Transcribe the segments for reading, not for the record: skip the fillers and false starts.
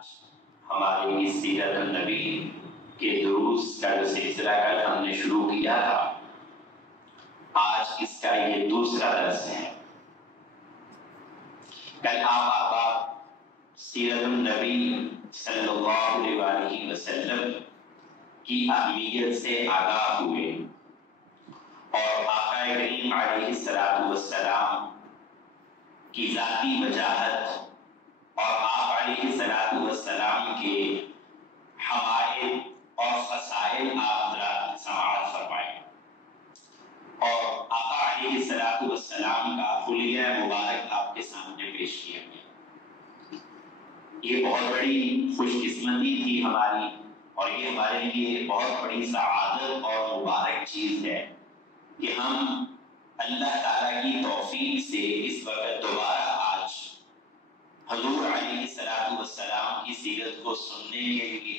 آج ہماری اس سیرت النبی کے دروس کا جو سلسلہ کل ہم نے شروع کیا تھا، آج اس کا یہ دوسرا درس ہے۔ کل آپ احباب سیرت النبی صلی اللہ علیہ وسلم کی اہمیت سے آگاہ ہوئے اور آقا کریم علیہ السلام کی ذاتی وجاہت اور آپ علیہ السلام کے حوائد اور فضائل آپ ذرا سماعت فرمائیں، اور آقا علیہ السلام کا حلیہ مبارک آپ کے سامنے پیش کیا گیا۔ یہ بہت بڑی خوش قسمتی تھی ہماری، اور یہ ہمارے لیے بہت بڑی سعادت اور مبارک چیز ہے کہ ہم اللہ تعالیٰ کی توفیق سے اس وقت دوبارہ آج حضور علیہ السلام کی سیرت کو سننے کے لیے،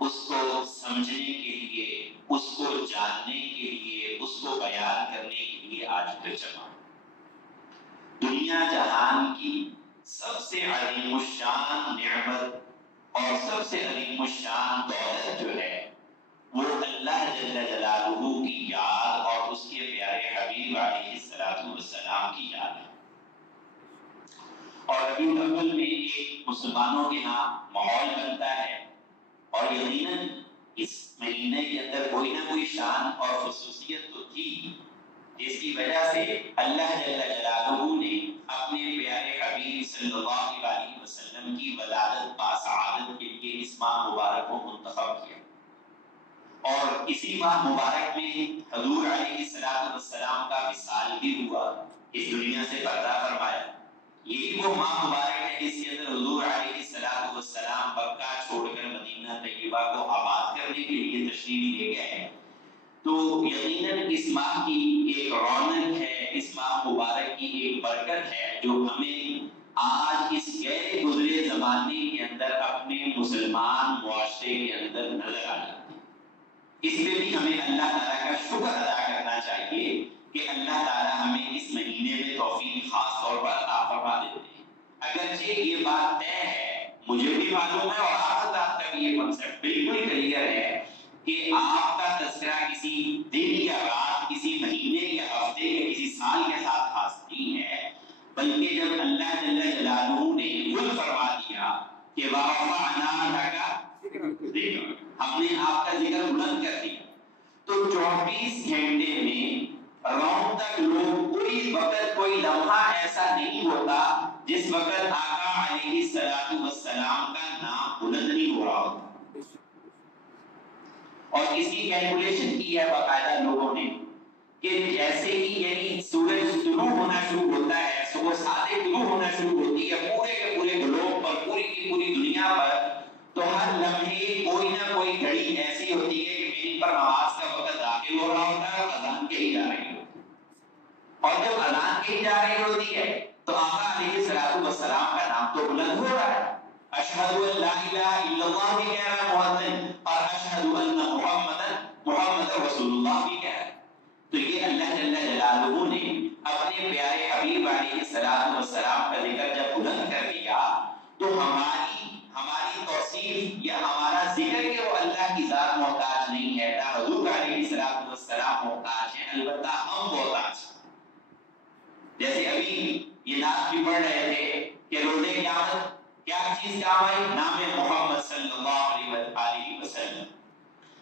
اس کو سمجھنے کے لیے، اس کو جاننے کے لیے، اس کو بیان کرنے کے لیے آج پھر جمع۔ دنیا جہان کی سب سے عظیم الشان نعمت اور سب سے عظیم الشان دولت جو ہے وہ اللہ جل جلالہ کی یاد اور اس کے پیارے حبیب علیہ السلام کی یاد ہے۔ اور ربیع الاول میں ایک مسلمانوں کے ہاں ماحول بنتا ہے، اور یقیناً اس مہینے کے اندر کوئی نہ کوئی شان اور خصوصیت تو تھی، جس کی وجہ سے اللہ جل جلالہ نے اپنے پیارے حبیب صلی اللہ علیہ وسلم کی ولادت باسعادت کے لیے اس ماہ مبارک کو منتخب کیا، اور اسی ماہ مبارک میں حضور علیہ السلام کا وصال بھی ہوا، اس دنیا سے پردہ فرمایا۔ یہی وہ ماہ مبارک ہے جس کے اندر حضور علیہ السلام مکہ چھوڑ کر مدینہ طیبہ کو آباد کرنے کے لیے تشریف لے گئے ہیں۔ تو یقیناً اس ماہ کی ایک رونق ہے، اس ماہ مبارک کی ایک برکت ہے جو ہمیں آج اس غیر گزرے زمانے کے اندر اپنے مسلمان معاشرے کے اندر نظر آ جاتی ہے۔ اس پہ بھی ہمیں اللہ تعالیٰ کا شکر ادا کرنا چاہیے کہ اللہ تعالیٰ ہمیں اس مہینے میں توفیق خاص طور پر عطا فرما دیتے ہیں۔ اگرچہ یہ بات طے ہے، مجھے بھی معلوم ہے، اور آپ تک یہ کنسپٹ بالکل کلیئر ہے کہ آپ کا تذکرہ کسی دن یا رات، کسی مہینے یا ہفتے یا کسی سال کے ساتھ خاص نہیں ہے، بلکہ جب اللہ جل جلالہ نے کل فرما دیا کہ وَرَفَعْنَا لَكَ ذِکْرَکَ، ہم نے آپ کا ذکر بلند کر دیا، تو 24 گھنٹے میں راؤنڈ تک لوگ کوئی وقت کوئی لمحہ ایسا نہیں ہوتا جس وقت آقا علیہ السلام کا نام بلند نہیں ہو رہا ہوتا۔ اور اس کی کیلکولیشن کی ہے باقاعدہ لوگوں نے کہ جیسے ہی یعنی سورج طلوع ہونا شروع ہوتا ہے، صبح ساتے طلوع ہونا شروع ہوتی ہے پورے کے پورے گلوب پر، پوری کی پوری دنیا پر، تو ہر لمحے کوئی نہ کوئی گھڑی ایسی ہوتی ہے کہ میری پر نماز کا وقت داخل ہو رہا ہوتا ہے اور اذان کہی جا رہی ہوتی ہے، اور جب اذان کہی جا رہی ہوتی ہے تو آقا علیہ السلام کا نام تو بلند ہو رہا ہے، اشہد ان لا الہ الا اللہ بھی کہہ رہا ہے مؤذن، اور اشہد ان محمد رسول اللہ بھی کہہ رہا ہے۔ تو یہ اللہ جل جلالہ نے اپنے پیارے حبیب علیہ السلام کا ذکر جب بلند کر دیا تو ہماری توصیف یا ہمارا ذکر کہ وہ اللہ کی ذات محتاج نہیں ہے، نہ حضور علیہ السلام محتاج ہیں، البتہ ہم محتاج ہیں۔ جیسے ابھی یہ نعت بھی پڑھ رہے تھے کہ روز قیامت کیا چیز کام آئی؟ نام محمد صلی اللہ علیہ وسلم۔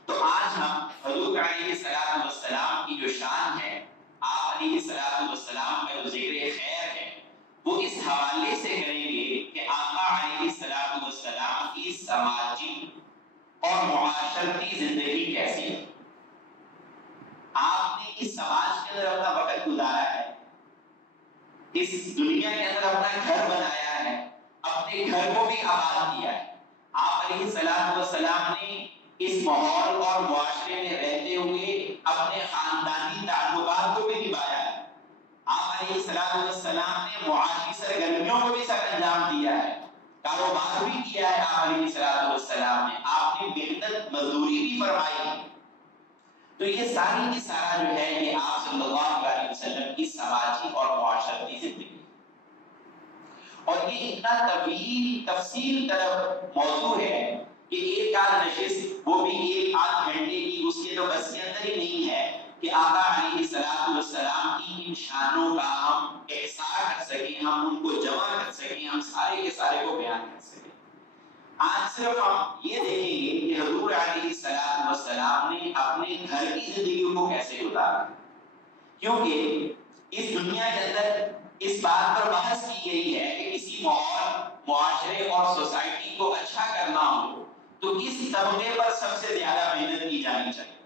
تو آج ہم حضور علیہ السلام کی جو شان ہے، آپ علیہ السلام کا جو ذکر خیر ہے، وہ اس حوالے سے کریں گے کہ آقا علیہ السلام کی سماجی اور معاشرتی زندگی کیسی ہے۔ آپ نے اس سماج کے اندر اپنا وقت گزارا ہے، اس دنیا کے اندر اپنا گھر بنایا ہے، اپنے گھر کو بھی آباد کیا ہے۔ آپ علیہ السلام نے اس ماحول اور معاشرے میں رہتے ہوئے اپنے خاندانی تعلقات کو بھی نبھایا ہے۔ آپ علیہ السلام نے معاشی سرگرمیوں کو بھی سر انجام دیا ہے، کاروبار بھی کیا ہے آپ علیہ السلام نے، آپ نے محنت مزدوری بھی فرمائی ہے۔ تو یہ ساری کی سارا جو ہے یہ آپ صلی اللہ علیہ وسلم کی سماجی اور معاشرتی زندگی، اور یہ اتنا طویل تفصیل طلب موضوع ہے کہ ایک آدھ نشست وہ بھی ایک آدھ گھنٹے کی اس کے تو بس کے اندر ہی نہیں ہے کہ آقا علیہ السلام کی ان شانوں کا ہم احساس کر سکیں، ہم ان کو جمع کر سکیں، ہم سارے کے سارے کو بیان کر سکیں۔ آج صرف ہم یہ دیکھیں گے کہ حضور علیہ السلام نے اپنے گھر کی زندگی کو کیسے گزارا، کیونکہ اس دنیا کے اندر اس بات پر بحث کی گئی ہے کہ کسی ماحول، معاشرے اور سوسائٹی کو اچھا کرنا ہو تو اس طبقے پر سب سے زیادہ محنت کی جانی چاہیے۔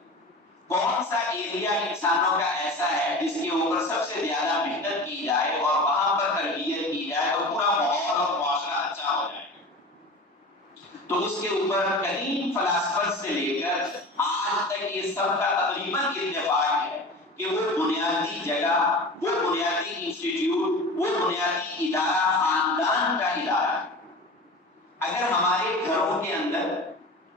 کون سا ایریا انسانوں کا ایسا ہے جس کے اوپر سب سے زیادہ محنت کی جائے اور وہاں پر تربیت کی جائے تو پورا ماحول اور معاشرہ اچھا ہو جائے؟ تو اس کے اوپر قدیم فلاسفر سے لے کر آج تک یہ سب کا تقریباً اتفاق ہے کہ وہ بنیادی جگہ، وہ بنیادی انسٹیٹیوٹ، وہ بنیادی ادارہ خاندان کا ادارہ ہے۔ اگر ہمارے گھروں کے اندر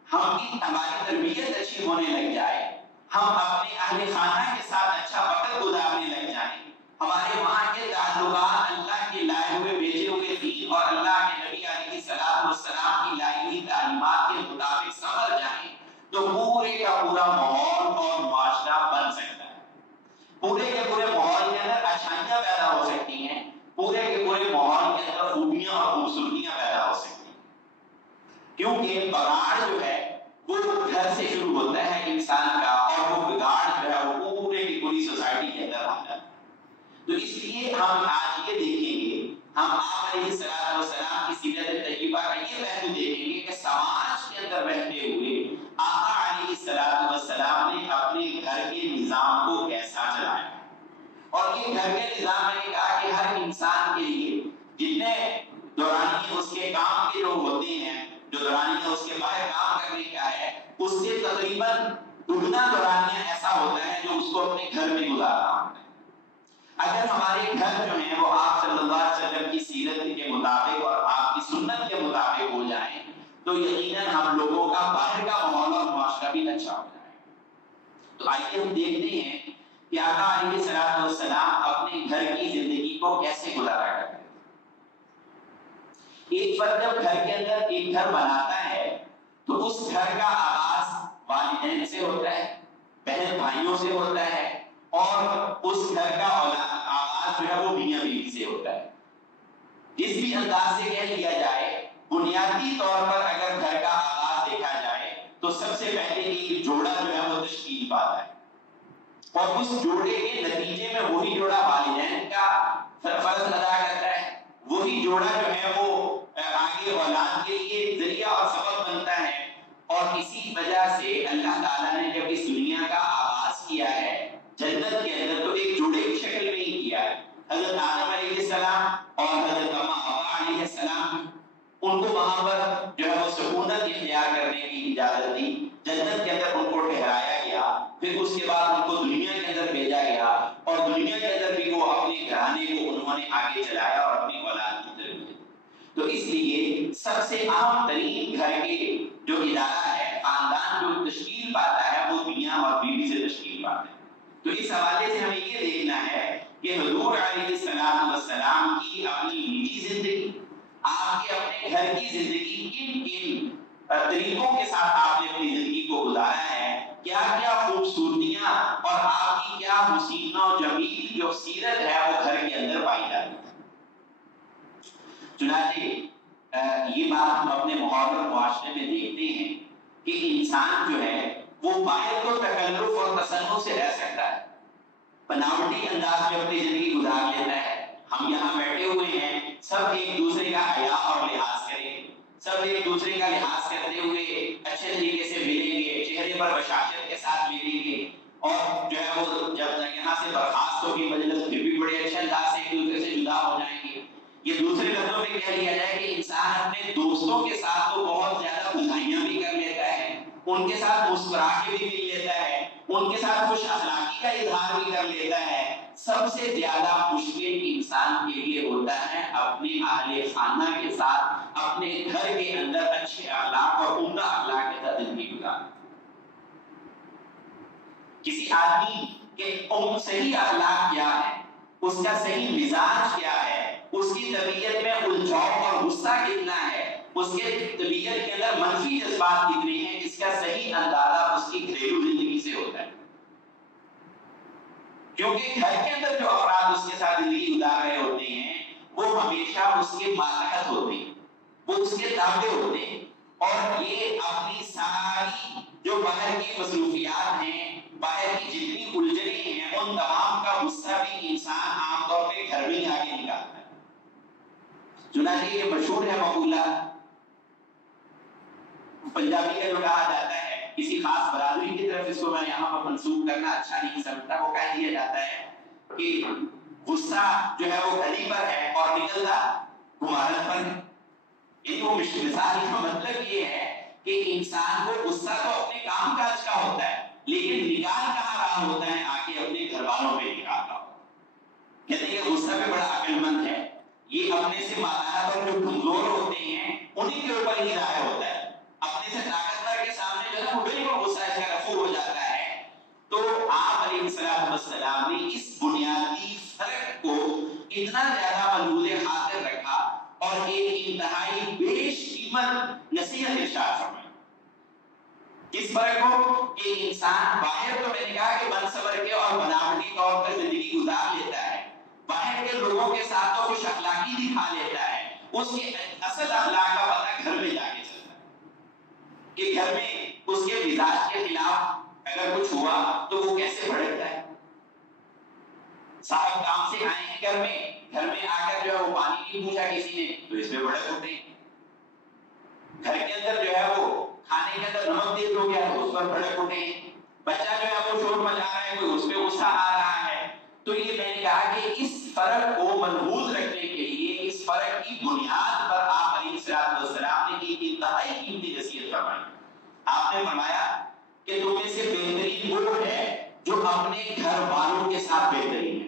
ہماری تربیت اچھی ہونے لگ جائے، ہم اپنے اہل خانہ کے ساتھ اچھا وقت گزارنے لگ جائیں، ہمارے وہاں کے تعلقات اللہ کے لائے ہوئے بھیجے ہوئے دین اور اللہ کے نبی علیہ السلام کی لائی ہوئی تعلیمات کے مطابق سمجھ جائیں تو پورے کا پورا ماحول اور معاشرہ بن سکتا ہے۔ پورے کے پورے ماحول کے اندر اچھائیاں پیدا ہو سکتی ہیں، پورے کے پورے ماحول کے اندر خوبیاں اور خوبصورتیاں پیدا ہو سکتی ہیں، کیونکہ بگاڑ جو ہے وہ گھر سے شروع ہوتا ہے انسان کا، اور وہ بگاڑ جو ہے وہ پورے کی پوری سوسائٹی کے اندر آتا ہے۔ تو اس لیے ہم آج یہ دیکھیں گے، ہم آپ علیہ السلام کی سیرت طیبہ کا یہ پہلو دیکھیں گے کہ سماج کے اندر رہتے ہوئے آقا علیہ السلام نے اپنے گھر کے نظام کو کیسا چلایا۔ اور یہ گھر کے نظام میں نے کہا کہ ہر انسان کے لیے جتنے دورانیے اس کے کام کے لوگ ہوتے ہیں، جو دورانیہ اس کے باہر کام کرنے کا ہے، اس سے تقریباً دگنا دورانیہ ایسا ہوتا ہے جو اس کو اپنے گھر میں گزارنا ہوتا ہے۔ اگر ہمارے گھر جو ہیں وہ آپ صلی اللہ علیہ وسلم کی سیرت کے مطابق اور آپ کی سنت کے مطابق ہو جائیں تو یقیناً ہم لوگوں کا باہر کا ماحول اور معاشرہ بھی اچھا ہو جائے۔ تو آئیے ہم دیکھتے ہیں کہ آقا علیہ السلام اپنے گھر کی زندگی کو کیسے گزارا کرتے ہیں۔ ایک فرد جب گھر کے اندر ایک گھر بناتا ہے تو اس گھر کا آغاز والدین سے ہوتا ہے، بہن بھائیوں سے ہوتا ہے، اور اس گھر کا آغاز جو ہے وہ میاں بیوی سے ہوتا ہے۔ جس بھی انداز سے کہہ لیا جائے، بنیادی طور پر اگر گھر کا آغاز دیکھا جائے تو سب سے پہلے ایک جوڑا جو ہے وہ تشکیل پاتا ہے، اور اس جوڑے کے نتیجے میں وہی جوڑا والدین کا فرض ادا کرتا ہے، وہی جوڑا جو ہے وہ آگے اولاد کے لیے ذریعہ اور سبب بنتا ہے۔ اور اسی وجہ سے اللہ تعالیٰ نے جب اس دنیا کا آغاز کیا ہے جنت کے اندر تو ایک جوڑے کی شکل میں ہی کیا ہے۔ حضرت آدم علیہ السلام اور حضرت حوا علیہ السلام، ان کو وہاں پر جو ہے وہ سکونت اختیار کرنے کی اجازت دی، جنت کے اندر ان کو ٹھہرایا گیا، پھر اس کے بعد ان کو دنیا کے اندر بھیجا گیا، اور دنیا کے اندر بھی وہ اپنے گھرانے کو انہوں نے آگے چلایا اور اپنی اولاد کی تربیت۔ تو اس لیے سب سے اہم ترین گھر کے جو ادارہ ہے، خاندان جو تشکیل پاتا ہے، وہ میاں اور بیوی سے تشکیل پاتا ہے۔ تو اس حوالے سے ہمیں یہ دیکھنا ہے کہ حضور علیہ السلام کی اپنی نجی زندگی، آپ کے اپنے گھر کی زندگی کن کن طریقوں کے ساتھ آپ نے اپنی زندگی کو گزارا ہے، کیا کیا خوبصورتیاں اور آپ کی کیا حسین و جمیل جو سیرت ہے وہ گھر کے اندر پائی جاتی ہے۔ چنانچہ یہ بات ہم اپنے ماحول اور معاشرے میں دیکھتے ہیں کہ انسان جو ہے وہ باہر تو تکلف اور تصنع سے رہ سکتا ہے، بناوٹی انداز میں اپنی زندگی گزار لیتا ہے۔ ہم یہاں بیٹھے ہوئے ہیں، سب ایک دوسرے کا حیا اور لحاظ کریں گے، سب ایک دوسرے کا لحاظ کرتے ہوئے اچھے طریقے سے ملیں گے، چہرے پر بشاشت کے ساتھ ملیں گے، اور جو ہے وہ جب یہاں سے برخاست ہوگی مجلس پھر بھی بڑے اچھے انداز سے ایک دوسرے سے جدا ہو جائیں گے۔ یہ دوسرے لفظوں میں کہہ لیا جائے کہ انسان اپنے دوستوں کے ساتھ تو بہت زیادہ بھلائیاں بھی کر لیتا ہے، ان کے ساتھ مسکرا کے بھی مل لیتا ہے، ان کے ساتھ خوش اخلاقی کا اظہار بھی کر لیتا ہے۔ سب سے زیادہ مشکل انسان کے لیے ہوتا ہے اپنے اہل خانہ کے ساتھ، اپنے گھر کے اندر اچھے اخلاق اور عمدہ اخلاق کے ساتھ زندگی گزارنا۔ کسی آدمی کے صحیح اخلاق کیا ہے، اس کا صحیح مزاج کیا ہے، اس کی طبیعت میں الجھاؤ اور غصہ کتنا ہے، اس کے طبیعت کے اندر منفی جذبات کتنے ہیں، اس کا صحیح اندازہ اس کی گھریلو زندگی سے ہوتا ہے. کیونکہ گھر کے اندر جو افراد اس کے ساتھ زندگی گزار رہے ہوتے ہیں وہ ہمیشہ اس کے ماتحت ہوتے ہیں، وہ اس کے تابع ہوتے ہیں، اور یہ اپنی ساری جو باہر کی مصروفیات ہیں، باہر کی جتنی الجھنیں ہیں، ان تمام کا غصہ بھی انسان عام طور پہ گھر میں آ کے نکالتا ہے. چنانچہ یہ مشہور ہے مقولہ پنجابی کا جو کہا جاتا ہے، کسی خاص برادری کی طرف اس کو میں یہاں پر منسوب کرنا اچھا نہیں سمجھتا، وہ کہہ دیا جاتا ہے کہ غصہ جو ہے وہ گھڑی پر ہے اور نکلتا گمارن پر ہے. یعنی وہ مثال کا مطلب یہ ہے کہ انسان کو غصہ تو اپنے کام کاج کا ہوتا ہے، لیکن نکال کہاں رہا ہوتا ہے، آ کے اپنے گھر والوں پہ نکالتا ہوتا ہے. کہتے ہیں کہ غصہ بھی بڑا عقل مند ہے، یہ اپنے سے ماتحت اور جو کمزور ہوتے ہیں انہیں کے اوپر ہی ظاہر ہوتا ہے. اپنے سے طاقتور کے سامنے جو ہے وہ بالکل غصہ اس کا رفوع ہو جاتا ہے. تو آپ علیہ السلام نے اس بنیادی فرق کو اتنا زیادہ ملحوظ خاطر رکھا اور ایک انتہائی بیش قیمت نصیحت ارشاد فرمائی. اس فرق کو کہ انسان باہر تو میں نے کہا کہ بن سور کے اور بناوٹی طور پر زندگی گزار لیتا ہے، باہر کے لوگوں کے ساتھ تو خوش اخلاقی دکھا لیتا ہے، اس کے اصل اخلاق کا پتہ گھر میں جا کے چلتا ہے کہ گھر میں اس کے مزاج کے خلاف اگر کچھ ہوا تو وہ کیسے بھڑکتا ہے. صاحب کام سے آئے ہیں گھر میں آ کر جو ہے وہ پانی نہیں پوچھا کسی نے تو اس میں بھڑک اٹھتے ہیں. گھر کے اندر جو ہے وہ کھانے کے اندر نمک تیز ہو گیا تو اس پر بھڑک اٹھے ہیں. بچہ جو ہے وہ شور مچا رہا ہے کوئی اس پہ غصہ آ رہا ہے. تو یہ میں نے کہا کہ اس فرق کو ملحوظ رکھنے کے لیے اس فرق کی بنیاد پر آپ علیہ السلام نے ایک انتہائی قیمتی نصیحت فرمائی. آپ نے فرمایا کہ تم میں سے بہترین وہ ہے جو اپنے گھر والوں کے ساتھ بہترین ہے.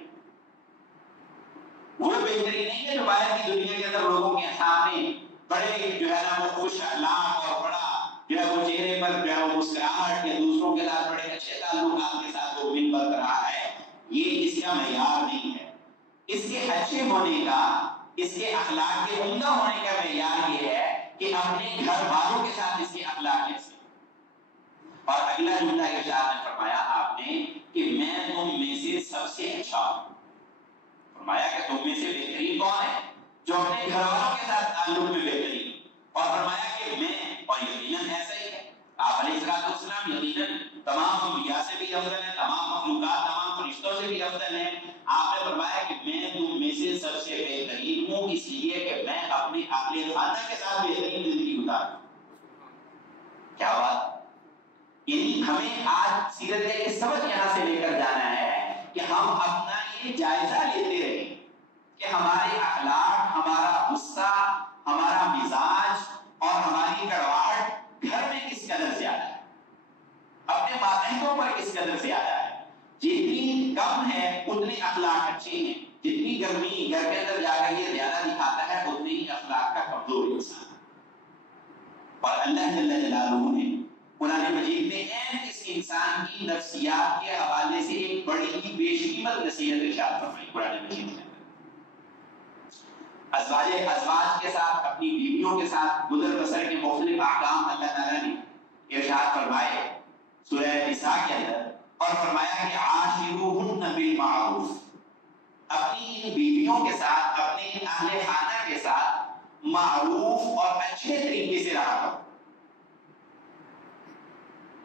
وہ بہترین نہیں ہے جو باہر کی دنیا کے اندر لوگوں کے سامنے بڑے جو ہے نا وہ خوش اخلاق اور بڑا جو ہے وہ چہرے پر جو ہے وہ مسکراہٹ یا دوسروں کے ساتھ بڑے اچھے تعلقات کے ساتھ وہ مل بت رہا ہے. یہ اس کا معیار نہیں ہے. اس کے اچھے ہونے کا، اس کے اخلاق کے عمدہ ہونے کا معیار یہ ہے کہ اپنے گھر والوں کے ساتھ اس کے اخلاق کیسے. اور اگلا جملہ ارشاد نے فرمایا آپ نے کہ میں تم میں سے سب سے اچھا ہوں. فرمایا کہ تم میں سے بہترین کون ہے؟ جو اپنے گھر والوں کے ساتھ تعلق میں بہترین. اور فرمایا کہ میں، اور یقیناً ایسا ہی ہے، آپ علیہ السلام یقیناً تمام انبیاء سے بھی افضل ہیں، تمام مخلوقات تمام فرشتوں سے بھی افضل ہیں. آپ نے فرمایا کہ میں تم میں سے سب سے بہترین ہوں اس لیے کہ میں اپنے اہل خانہ کے ساتھ بہترین زندگی گزارتا ہوں. کیا بات! یعنی ہمیں آج سیرت کا یہ سبق یہاں سے لے کر جانا ہے کہ ہم اپنا یہ جائزہ لیتے رہیں کہ ہمارے اخلاق، ہمارا غصہ، ہمارا مزاج اور ہماری کڑواہٹ گھر میں کس قدر زیادہ ہے، اپنے ماتحتوں پر کس قدر زیادہ ہے. جتنی کم ہے اتنے اخلاق اچھے ہیں، جتنی گرمی گھر کے اندر جا کر یہ زیادہ دکھاتا ہے اتنے ہی اخلاق کا کمزور انسان. اور اللہ جل جلالہ نے قرآن مجید میں اس انسان کی نفسیات کے حوالے سے ایک بڑی ہی بیش قیمت نصیحت ارشاد فرمائی. قرآن مجید میں ازواج کے ساتھ، اپنی بیویوں کے ساتھ گزر بسر کے مختلف احکام اللہ تعالیٰ نے ارشاد فرمائے سورہ نساء کے اندر، اور فرمایا کہ عاشروہن بالمعروف. اپنی ان بیویوں کے ساتھ، اپنے اہل خانہ کے ساتھ معروف اور اچھے طریقے سے رہا کرو.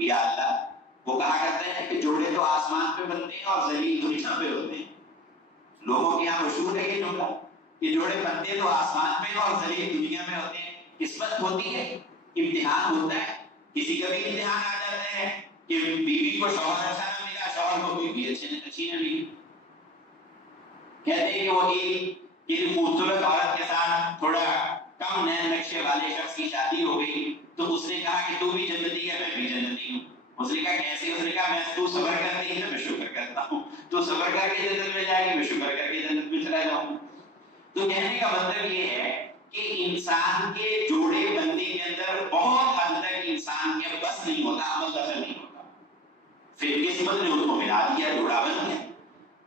یا اللہ، وہ کہا کرتے ہیں کہ جوڑے تو آسمان پہ بنتے ہیں اور ذلیل دنیا پہ ہوتے ہیں. لوگوں کے یہاں مشہور ہے یہ جملہ کہ جوڑے بنتے تو آسمان پہ اور ذلیل دنیا میں ہوتے ہیں. قسمت ہوتی ہے، امتحان ہوتا ہے. کسی کا بھی امتحان آ جاتا ہے کہ بیوی کو شوہر اچھا نہ ملا، شوہر کو بیوی اچھی نہ ملی. کہتے ہیں کہ وہ ایک خوبصورت عورت کے ساتھ تھوڑا کم نئے نقشے والے شخص کی شادی ہو گئی تو اس نے کہا کہ تو بھی جنتی ہے، میں بھی جنتی ہوں. اس نے کہا کیسے؟ اس نے کہا میں تو صبر کرتی ہے میں شکر کرتا ہوں، تو صبر کر کے جنت میں جائے گی، میں شکر کر کے جنت میں چلا جاؤں. تو کہنے کا مطلب یہ ہے کہ انسان کے جوڑے بندی کے اندر بہت حد تک انسان کے بس نہیں ہوتا، عمل دخل نہیں ہوتا. پھر قسمت نے اس کو ملا دیا، جوڑا بن گیا.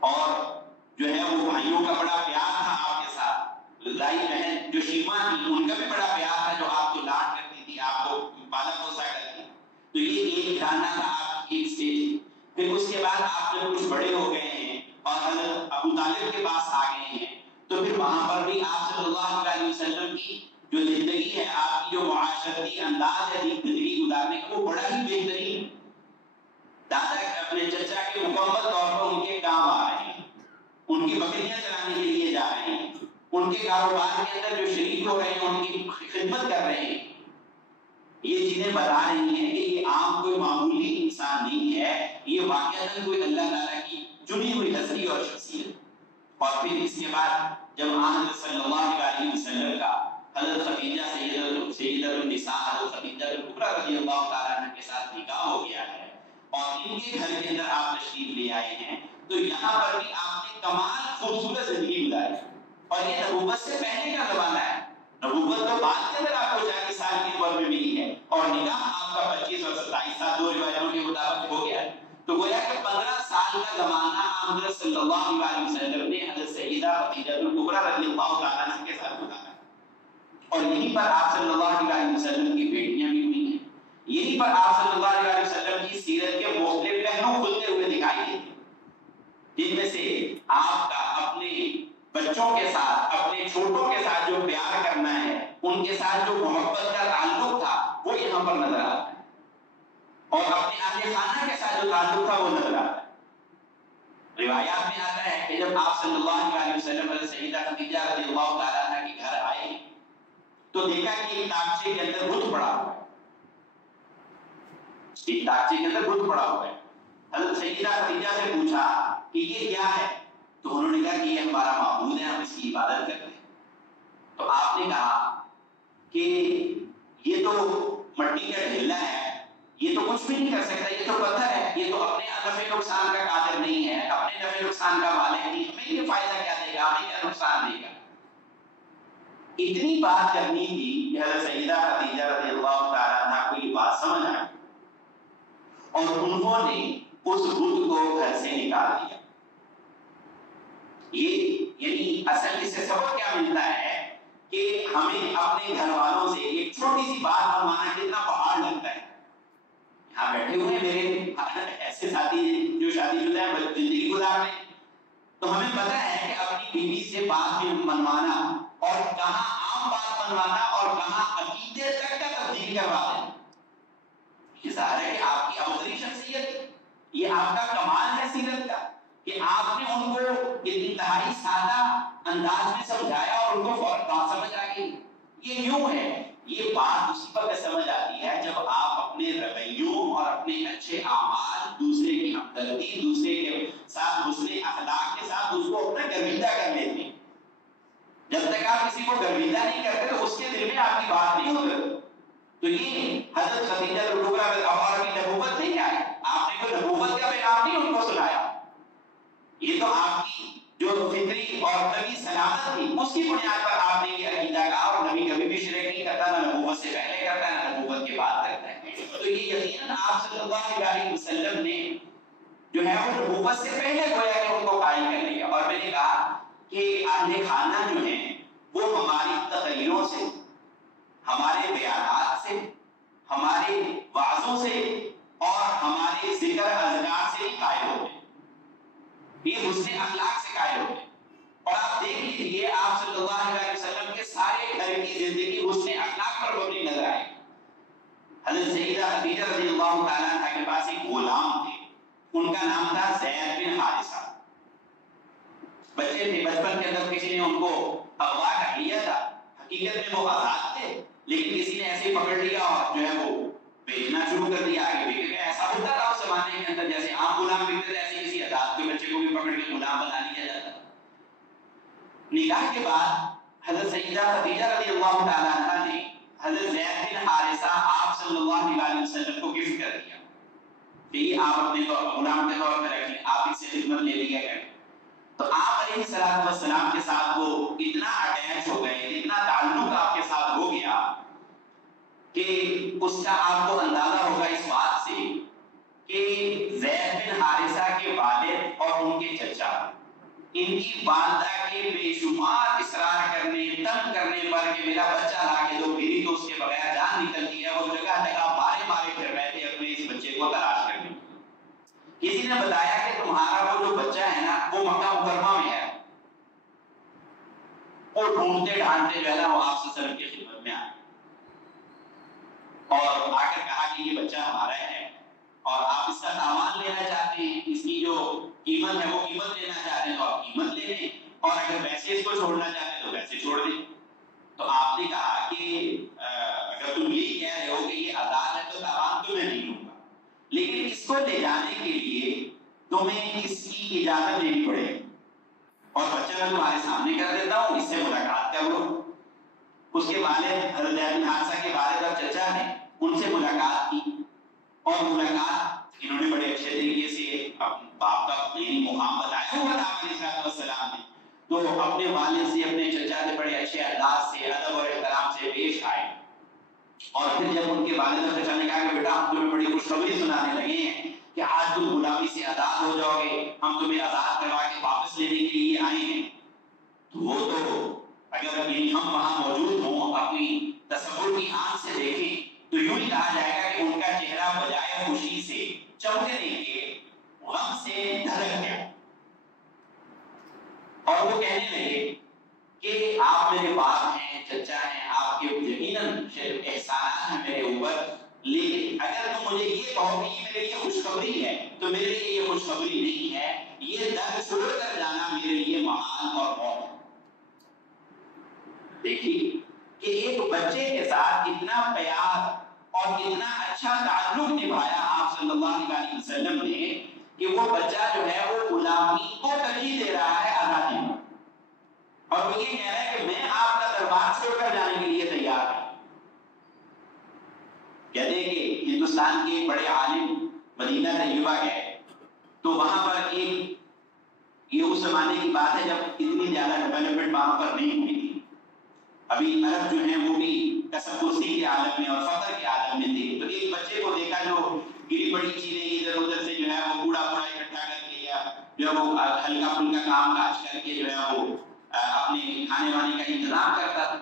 اور جو ہے وہ بھائیوں کا بڑا پیار تھا آپ کے ساتھ، لائی بہن جو شیما تھی ان کا بھی بڑا پیار تھا، جو آپ کو لاڈ کرتی تھی، آپ کو پالا پوسا کرتی. تو یہ ایک گھرانا تھا آپ کی ایک اسٹیج. پھر اس کے بعد آپ جب کچھ بڑے ہو گئے ہیں اور حضرت ابو طالب کے پاس آ گئے ہیں، تو پھر وہاں پر بھی آپ صلی اللہ علیہ وسلم کی جو زندگی ہے، آپ کی جو معاشرتی انداز ہے زندگی گزارنے کا، وہ بڑا ہی بہترین. دادا اپنے چچا کے مکمل طور پر ان کے کام آ رہے ہیں، ان کی بکریاں چلانے کے لیے جا رہے ہیں، ان کے کاروبار کے اندر جو شریک ہو رہے ہیں ان کی خدمت کر رہے ہیں. یہ چیزیں بتا رہی ہیں کہ یہ عام کوئی معمولی انسان نہیں ہے، یہ واقعتاً کوئی اللہ تعالیٰ کی چنی ہوئی ہستی اور شخصیت. اور پھر اس کے بعد جب حضرت صلی اللہ علیہ وسلم کا حضرت خدیجہ سیدۃ النساء حضرت خدیجہ کبریٰ رضی اللہ تعالیٰ عنہ کے ساتھ نکاح ہو گیا ہے اور ان کے گھر کے اندر آپ تشریف لے آئے ہیں، تو یہاں پر بھی آپ نے کمال خوبصورت زندگی گزاری. اور یہ نبوت سے پہلے کا زمانہ ہے، نبوت تو بعد کے اندر آپ کو 40 سال کی عمر میں ملی ہے اور نکاح آپ کا 25 اور 27 سال، دو روایتوں کے مطابق ہو گیا ہے. تو گویا کہ 15 سال کا زمانہ حضرت صلی اللہ علیہ وسلم نے حضرت سیدہ خدیجہ کبریٰ رضی اللہ تعالیٰ عنہ کے ساتھ گزارا. اور یہیں پر آپ صلی اللہ علیہ وسلم کی بیٹیاں بھی ہوئی ہیں، یہیں پر آپ صلی اللہ علیہ وسلم کی سیرت کے مختلف پہلو کھلتے ہوئے دکھائی دیتے ہیں، جن میں سے آپ کا اپنے بچوں کے ساتھ، اپنے چھوٹوں کے ساتھ جو پیار کرنا ہے، ان کے ساتھ جو محبت کا تعلق تھا وہ یہاں پر نظر آتا ہے، اور اپنے اہل خانہ کے ساتھ جو تعلق تھا وہ نظر آتا ہے. روایات میں آتا ہے کہ جب آپ صلی اللہ علیہ وسلم حضرت سیدہ خدیجہ رضی اللہ تعالیٰ عنہ کے گھر آئے تو دیکھا کہ ایک تاکچے کے اندر بت پڑا ہوا ہے، ایک تاکچے کے اندر بت پڑا ہوا ہے. حضرت سیدہ خدیجہ سے پوچھا کہ یہ کیا ہے؟ تو انہوں نے کہا کہ یہ ہمارا معبود ہے، ہم اس کی عبادت کرتے ہیں. تو آپ نے کہا کہ یہ تو مٹی کا ڈھیلا ہے، یہ تو کچھ بھی نہیں کر سکتا، یہ تو پتھر ہے، یہ تو اپنے نفع نقصان کا قادر نہیں ہے، اپنے نفع نقصان کا مالک نہیں، ہمیں یہ فائدہ کیا دے گا، ہمیں کیا نقصان دے گا. اتنی بات کرنی تھی کہ حضرت سیدہ خدیجہ رضی اللہ تعالیٰ عنہ کو یہ بات سمجھ آئی اور انہوں نے اس بت کو گھر سے نکال دیا. یہ یعنی اصل اس سے سبق کیا ملتا ہے کہ ہمیں اپنے گھر والوں سے ایک چھوٹی سی بات منوانا کتنا پہاڑ لگتا ہے. یہاں بیٹھے ہوئے میرے ایسے ساتھی جو شادی شدہ ہیں، زندگی گزار رہے ہیں، تو ہمیں پتہ ہے کہ اپنی بیوی سے بات منوانا اور کہاں عام بات منوانا اور کہاں عقیدے تک کا تبدیل کروا دینا، یہ ظاہر ہے کہ آپ کی افضلی شخصیت، یہ آپ کا کمال ہے سیرت کا کہ آپ نے ان کو انتہائی سادہ انداز میں سمجھایا اور ان کو فوراً بات سمجھ آ گئی. یہ یوں ہے، یہ بات اسی وقت سمجھ آتی ہے جب آپ اپنے رویوں اور اپنے اچھے اعمال، دوسرے کی ہمدردی، دوسرے کے ساتھ حسن اخلاق کے ساتھ اس کو اپنا گرویدہ کر لیتے ہیں. جب تک آپ کسی کو گرویدہ نہیں کرتے تو اس کے دل میں آپ کی بات نہیں ہوتی. تو یہ حضرت خدیجہ کبریٰ اور کی نبوت نہیں آئی، آپ نے کوئی نبوت کا پیغام نہیں ان کو سنایا، یہ تو آپ کی جو فطری اور طبی سلامت تھی اس کی بنیاد پر آپ نے یہ عقیدہ کہا. اور نبی کبھی بھی شرک نہیں کرتا، نہ نبوت سے پہلے کرتا ہے نہ نبوت کے بعد کرتا ہے. تو یہ یقیناً آپ صلی اللہ علیہ وسلم نے جو ہے وہ نبوت سے پہلے گویا کہ ان کو قائل کر لیا. اور میں نے کہا کہ اہل خانہ جو ہیں وہ ہماری تقریروں سے، ہمارے بیانات سے، ہمارے وعظوں سے اور ہمارے ذکر اذکار سے ہی قائل ہوتے ہیں، یہ حسن اخلاق سے قائل ہوتے ہیں. اور آپ دیکھ لیجیے آپ صلی اللہ علیہ وسلم کے سارے گھر کی زندگی حسن اخلاق پر مبنی نظر آئے. حضرت سیدہ خدیجہ رضی اللہ تعالیٰ عنہ کے پاس ایک غلام تھے، ان کا نام تھا زید بن حارثہ. بچے تھے، بچپن کے اندر کسی نے ان کو اغوا کر لیا تھا، حقیقت میں وہ آزاد تھے لیکن کسی نے ایسے پکڑ لیا اور جو ہے وہ بیچنا شروع کر دیا، آگے بک گئے. ایسا ہوتا تھا اس زمانے کے اندر، جیسے عام غلام بکتے تھے ایسے کسی آزاد کے بچے کو بھی پکڑ کے غلام بنا لیا جاتا. نکاح کے بعد حضرت سیدہ خدیجہ رضی اللہ تعالیٰ عنہ نے حضرت زید بن حارثہ آپ صلی اللہ علیہ وسلم کو گفٹ کر دیا کہ یہ آپ اپنے غلام کے طور پر رکھیں، آپ اس سے خدمت لے لیا کریں. تو آپ علیہ السلام کے ساتھ وہ اتنا اٹیچ ہو گئے، اتنا تعلق آپ کے ساتھ ہو گیا کہ اس کا آپ کو اندازہ ہوگا اس بات سے کہ زید بن حارثہ کے والد اور ان کے چچا ان کی والدہ کے بے شمار اصرار کرنے تنگ کرنے پر کہ میرا بچہ لا کے دو، میری تو اس کے بغیر جان نکلتی ہے، وہ جگہ جگہ مارے مارے پھر رہے تھے اپنے اس بچے کو تلاش کرنے۔ کسی نے بتایا کہ تمہارا وہ جو بچہ ہے نا وہ مکہ مکرمہ میں ہے، وہ ڈھونڈتے ڈھانڈتے جو ہے نا وہ آپ صلی اللہ علیہ وسلم کی خدمت میں آئے اور آ کر کہا کہ یہ بچہ ہمارا ہے اور آپ اس کا سامان لینا چاہتے ہیں، اس کی جو قیمت ہے وہ قیمت لینا چاہتے ہیں تو آپ قیمت لے لیں، اور اگر ویسے اس کو چھوڑنا چاہتے ہیں تو ویسے چھوڑ دیں۔ تو آپ نے کہا کہ اگر تم یہی کہہ رہے ہو کہ یہ آزاد ہے تو تاوان تو میں نہیں لوں گا، لیکن اس کو لے جانے کے لیے تمہیں اس کی اجازت لینی پڑے گی، اور بچہ میں تمہارے سامنے کر دیتا ہوں، اس سے ملاقات کر لو۔ اس کے والد حضرت زید بن حارثہ کے والد اور چچا نے ان سے ملاقات کی، اور ملاقات انہوں نے بڑے اچھے طریقے سے باپ کا مقام بتایا ہوا تھا علیہ السلام نے، تو اپنے والد سے اپنے چچا سے بڑے اچھے انداز سے ادب اور احترام سے پیش آئے، اور پھر جب ان کے والد اور چچا نے کہا کہ بیٹا ہم تمہیں بڑی خوشخبری سنانے لگے ہیں کہ آج تم غلامی سے آزاد ہو جاؤ گے، ہم تمہیں آزاد کروا کے واپس لینے کے لیے آئے ہیں، تو وہ تو اگر ہم وہاں موجود ہوں اپنی تصور کی آنکھ سے دیکھیں تو یوں ہی کہا جائے گا کہ ان کا چہرہ بجائے خوشی سے چمکنے کے غم سے دھڑک گیا، اور وہ کہنے لگے کہ آپ میرے باپ ہیں، چچا ہیں، آپ کے یقیناً احسانات ہیں میرے اوپر، لیکن اگر تم مجھے یہ کہو کہ یہ میرے لیے خوشخبری ہے تو میرے لیے یہ خوشخبری نہیں ہے، یہ در چھوڑ کر جانا میرے لیے محال اور موت ہے۔ دیکھیے کہ ایک بچے کے ساتھ اتنا پیار اور اتنا اچھا تعلق نبھایا آپ صلی اللہ علیہ وسلم نے کہ وہ بچہ جو ہے وہ غلامی کو ترجیح دے رہا ہے آزادی میں، اور وہ یہ کہہ رہا ہے کہ میں آپ کا دربار چھوڑ کر جانے کے لیے تیار ہوں۔ کہتے ہیں کہ ہندوستان کے ایک بڑے عالم مدینہ طیبہ گئے تو وہاں پر ایک، یہ اس زمانے کی بات ہے جب اتنی زیادہ ڈیولپمنٹ وہاں پر نہیں ہوئی تھی، ابھی عرب جو ہیں وہ بھی کسب پرسی کے عالم میں اور فخر کے عالم میں تھے، تو ایک بچے کو دیکھا جو گری پڑی چیزیں ادھر ادھر سے جو ہے وہ کوڑا اکٹھا کر کے یا جو ہے وہ ہلکا پھلکا کام کاج کر کے جو ہے وہ اپنے کھانے وانے کا انتظام کرتا تھا،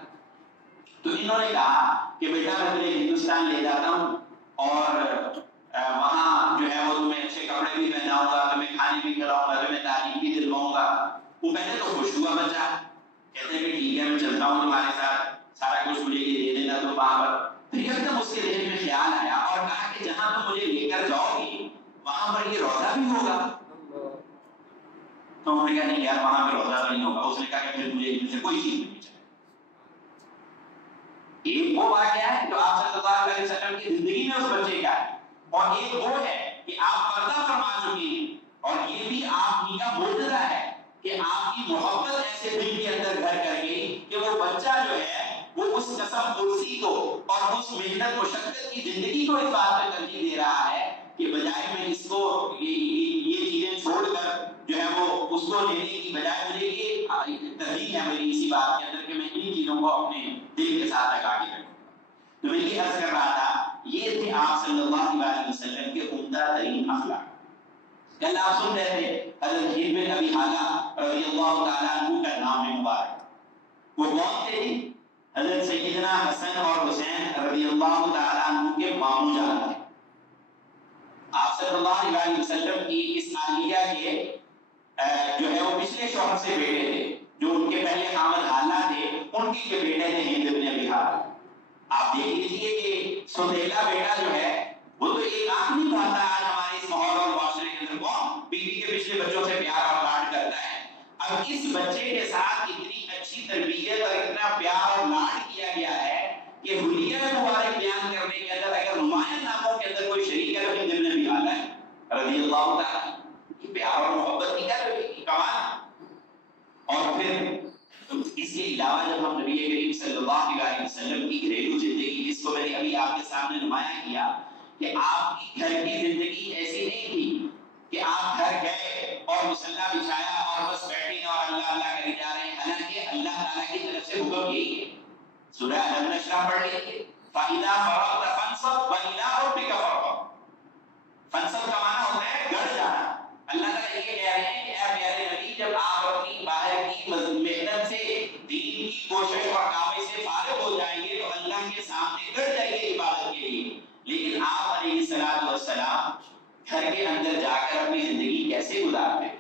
تو انہوں نے کہا کہ بیٹا میں تمہیں ہندوستان لے جاتا ہوں اور وہاں جو ہے وہ تمہیں اچھے کپڑے بھی پہناؤں گا، تمہیں کھانے بھی کھلاؤں گا، تمہیں تعلیم بھی دلواؤں گا۔ وہ پہلے تو خوش ہوا بچہ، کہتے ہیں کہ ٹھیک ہے میں چلتا ہوں تمہارے ساتھ، سارا کچھ مجھے یہ دے دینا تم وہاں پر۔ پھر ایک دم اس کے ذہن میں خیال آیا اور کہا کہ جہاں تم مجھے لے کر جاؤ گی وہاں پر یہ روزہ بھی ہوگا، تو انہوں نے کہا نہیں یار وہاں پہ روزہ تو نہیں ہوگا۔ اس نے کہا کہ پھر مجھے ان سے کوئی چیز نہیں چاہیے۔ ایک وہ واقعہ ہے جو آپ صلی اللہ علیہ وسلم کی زندگی میں اس بچے کا ہے، اور ایک وہ ہے کہ آپ پردہ فرما چکے ہیں، اور یہ بھی آپ ہی کا معجزہ ہے کہ آپ کی محبت ایسے دل کے اندر گھر کر گئی کہ وہ بچہ جو ہے وہ اس قسم کرسی کو اور اس محنت مشقت کی زندگی کو اس بات پہ ترجیح دے رہا ہے کہ بجائے میں اس کو یہ چیزیں چھوڑ کر جو ہے وہ اس کو لینے کی بجائے مجھے یہ ترجیح ہے میری اسی بات کے اندر کہ میں انہیں چیزوں کو اپنے دل کے ساتھ لگا کے رکھوں۔ تو میں یہ عرض کر رہا تھا یہ تھے آپ صلی اللہ علیہ وسلم کے عمدہ ترین اخلاق۔ کل آپ سن رہے تھے حضرت زید بن ابی حالہ رضی اللہ تعالیٰ عنہ کا نام مبارک، وہ کون تھے؟ حضرت سیدنا حسن اور حسین رضی اللہ تعالیٰ عنہ کے ماموں جان تھے۔ آپ صلی اللہ علیہ وسلم کی اس عالیہ کے جو ہے وہ پچھلے شوہر سے بیٹے تھے، جو ان کے پہلے خامد حالہ تھے، ان کے جو بیٹے تھے ہند بن ابی حالہ۔ آپ دیکھ لیجیے کہ سوتیلا بیٹا جو ہے وہ تو ایک آنکھ نہیں پاتا آج ہمارے اس ماحول اور معاشرے کے اندر، کون بیوی کے پچھلے بچوں سے پیار اور لاڈ کرتا ہے۔ اب اس بچے کے ساتھ اتنی اچھی تربیت اور اتنا پیار اور لاڈ کیا گیا ہے کہ حلیہ مبارک بیان کرنے کے اندر اگر نمایاں ناموں کے اندر کوئی شریک ہے تو ہند بن ابی حالہ ہے رضی اللہ تعالیٰ کی پیار اور محبت کی کمال۔ اور پھر اس کے علاوہ جب ہم نبی کریم صلی اللہ علیہ وسلم کی گھریلو زندگی، جس کو میں نے ابھی آپ کے سامنے نمایاں کیا کہ آپ کی گھر کی زندگی ایسی نہیں تھی کہ آپ گھر گئے اور مصلی بچھایا اور بس بیٹھے اور اللہ اللہ کرے جا رہے ہیں، حالانکہ اللہ تعالیٰ کی طرف سے حکم یہی ہے۔ سورہ الم نشرح پڑھ لیجیے، فَإِذَا فَرَغْتَ فَانصَبْ وَإِلَىٰ رَبِّكَ فَارْغَب۔ فنصب کا معنی ہوتا ہے گڑ جانا۔ اللہ تعالیٰ یہ کہہ رہے ہیں کہ اے پیارے نبی جب آپ اپنی ان کے سامنے کٹ جائیے عبادت کے لیے، لیکن آپ علیہ الصلوۃ والسلام گھر کے اندر جا کر اپنی زندگی کیسے گزارتے ہیں؟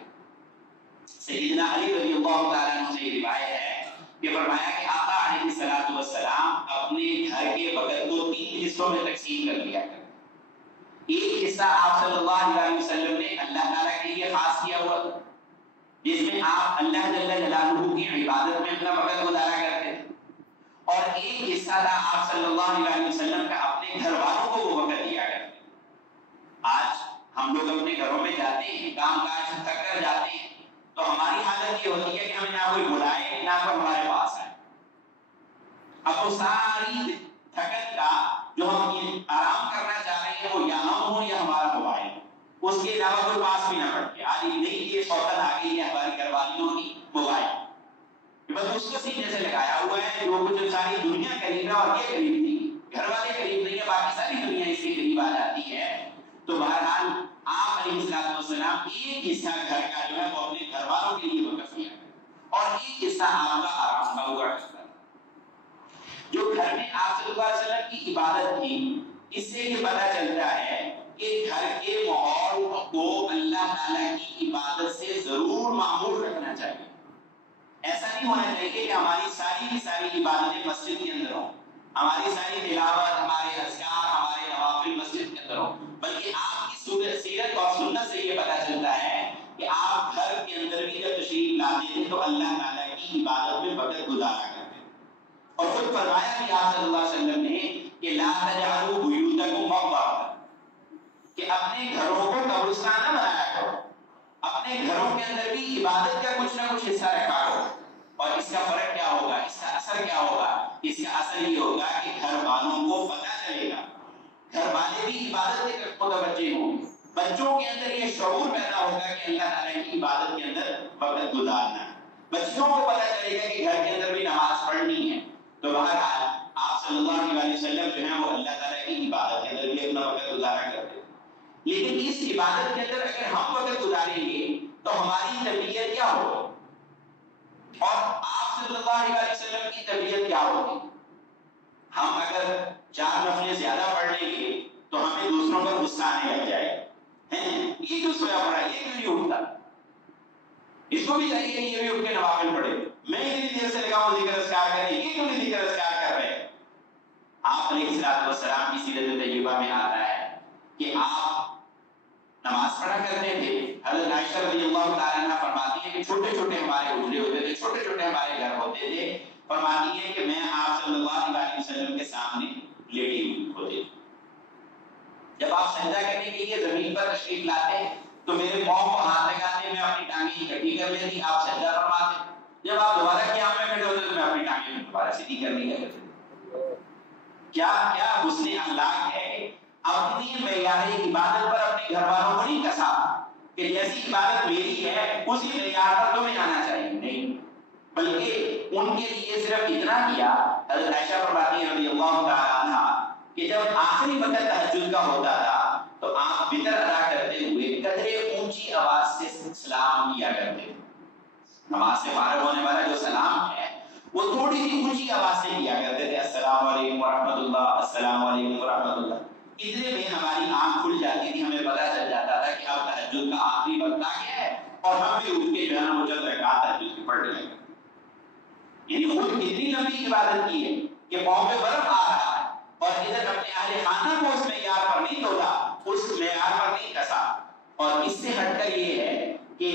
سیدنا علی رضی اللہ تعالیٰ عنہ سے روایت ہے کہ فرمایا کہ آقا علیہ الصلوۃ والسلام اپنے گھر کے وقت کو 3 حصوں میں تقسیم کر لیا کرتے۔ ایک حصہ آپ صلی اللہ علیہ وسلم نے اللہ تعالیٰ کے لیے خاص کیا ہوا، جس میں آپ اللہ جل جلالہ کی عبادت میں اپنا وقت گزارا کرتے تھے، اور ایک حصہ تھا آپ صلی اللہ علیہ وسلم کا اپنے گھر والوں کو وہ وقت دیا کرتے۔ آج ہم لوگ اپنے گھروں میں جاتے ہیں، کام کاج تھک کر جاتے ہیں، تو ہماری حالت یہ ہوتی ہے کہ ہمیں نہ کوئی بلائے نہ کوئی ہمارے پاس آئے۔ اب وہ ساری تھکن کا جو ہم آرام کرنا چاہ رہے ہیں وہ یا ہم ہو یا ہمارا موبائل، اس کے علاوہ کوئی پاس بھی نہ پڑتے۔ آج نہیں یہ شوقت آ گئی ہے ہماری گھر والیوں کی موبائل، بس اس کو سینے سے لگایا ہوا ہے، جو کچھ ساری دنیا قریب ہے اور یہ قریب نہیں، گھر والے قریب نہیں ہے، باقی ساری دنیا اس کے قریب آ جاتی ہے۔ تو بہرحال آپ علیہ الصلوۃ والسلام ایک حصہ گھر کا جو ہے وہ اپنے گھر والوں کے لیے وقف کیا اور ایک حصہ آپ کا آرام کا ہوا کرتا ہے۔ جو گھر میں آپ صلی اللہ علیہ وسلم کی عبادت تھی، اس سے یہ پتہ چلتا ہے کہ گھر کے ماحول کو اللہ تعالیٰ کی عبادت سے ضرور معمور رکھنا چاہیے۔ ایسا نہیں ہونا چاہیے کہ ہماری ساری کی ساری عبادتیں مسجد کے اندر ہوں، ہماری ساری تلاوت، ہمارے اذکار، ہمارے نوافل مسجد کے اندر ہوں، بلکہ آپ کی سیرت اور سنت سے یہ پتہ چلتا ہے کہ آپ گھر کے اندر بھی جب تشریف لاتے ہیں تو اللہ تعالیٰ کی عبادت میں وقت گزارا کرتے ہیں۔ اور خود فرمایا بھی آپ صلی اللہ علیہ وسلم نے کہ لا تجعلوا بیوتکم مقبرۃ، کہ اپنے گھروں کو قبرستان نہ بنایا کرو، اپنے گھروں کے اندر بھی عبادت کا کچھ نہ کچھ حصہ رکھا کرو۔ اور اس کا فرق کیا ہوگا، اس کا اثر کیا ہوگا؟ اس کا اثر یہ ہوگا کہ گھر والوں کو پتہ چلے گا، گھر والے بھی عبادت کے طرف متوجہ ہوں گے، بچوں کے اندر یہ شعور پیدا ہوگا کہ اللہ تعالیٰ کی عبادت کے اندر وقت گزارنا ہے، بچوں کو پتہ چلے گا کہ گھر کے اندر بھی نماز پڑھنی ہے۔ تو بہرحال آپ صلی اللہ علیہ وسلم جو ہیں وہ اللہ تعالیٰ کی عبادت کے اندر بھی اپنا وقت گزارا کرتے، لیکن اس عبادت کے اندر اگر ہم وقت گزاریں گے تو ہماری طبیعت کیا ہوگی اور آپ صلی اللہ علیہ وسلم کی طبیعت کیا ہوگی؟ ہم اگر 4 نفلیں زیادہ پڑھ لیں گے تو ہمیں دوسروں پر غصہ آنے لگ جائے گا، یہ کیوں سویا پڑا، یہ کیوں نہیں اٹھتا، اس کو بھی چاہیے کہ یہ بھی اٹھ کے نوافل پڑھے، میں اتنی دیر سے لگا ہوں ذکر اذکار کرنے، یہ کیوں نہیں ذکر اذکار کر رہے؟ آپ علیہ الصلوۃ والسلام کی سیرت طیبہ میں آتا ہے کہ آپ نماز پڑھا کرتے تھے۔ حضرت عائشہ رضی اللہ تعالیٰ عنہ فرماتی ہیں کہ چھوٹے چھوٹے ہمارے حجرے ہوتے تھے، چھوٹے چھوٹے ہمارے گھر ہوتے تھے، فرماتی ہیں کہ میں آپ صلی اللہ علیہ وسلم کے سامنے لیٹی ہوئی ہوتی، جب آپ سجدہ کرنے کے لیے زمین پر تشریف لاتے تو میرے پاؤں کو ہاتھ لگاتے، میں اپنی ٹانگیں اکٹھی کر لیتی، آپ سجدہ فرماتے، جب آپ دوبارہ قیام میں کھڑے ہوتے تو میں اپنی ٹانگیں دوبارہ سیدھی کر لیا کرتی۔ کیا حسن اخلاق ہے، اپنی معیار عبادت پر اپنے گھر والوں کو نہیں کسا کہ جیسی عبادت میری ہے اسی معیار پر تمہیں آنا چاہیے، نہیں، بلکہ ان کے لیے صرف اتنا کیا۔ حضرت عائشہ فرماتی ہیں رضی اللہ تعالیٰ عنہ کہ جب آخری وقت تہجد کا ہوتا تھا تو آپ وتر ادا کرتے ہوئے قدرے اونچی آواز سے سلام کیا کرتے، نماز سے فارغ ہونے والا جو سلام ہے وہ تھوڑی سی اونچی آواز سے کیا کرتے تھے، السلام علیکم ورحمۃ اللہ، السلام علیکم ورحمۃ اللہ۔ اتنے میں ہماری آنکھ کھل جاتی تھی، ہمیں پتہ چل جاتا تھا کہ اب تہجد کا آخری وقت آ گیا ہے، اور ہم بھی اٹھ کے جو ہے وہ چند رکعت تہجد کی پڑھ لیں گے۔ یعنی خود اتنی لمبی عبادت کی ہے کہ پاؤں پہ برف آ رہا ہے، اور ادھر اپنے اہل خانہ کو اس معیار پر نہیں تولا، اس معیار پر نہیں کسا۔ اور اس سے ہٹ کر یہ ہے کہ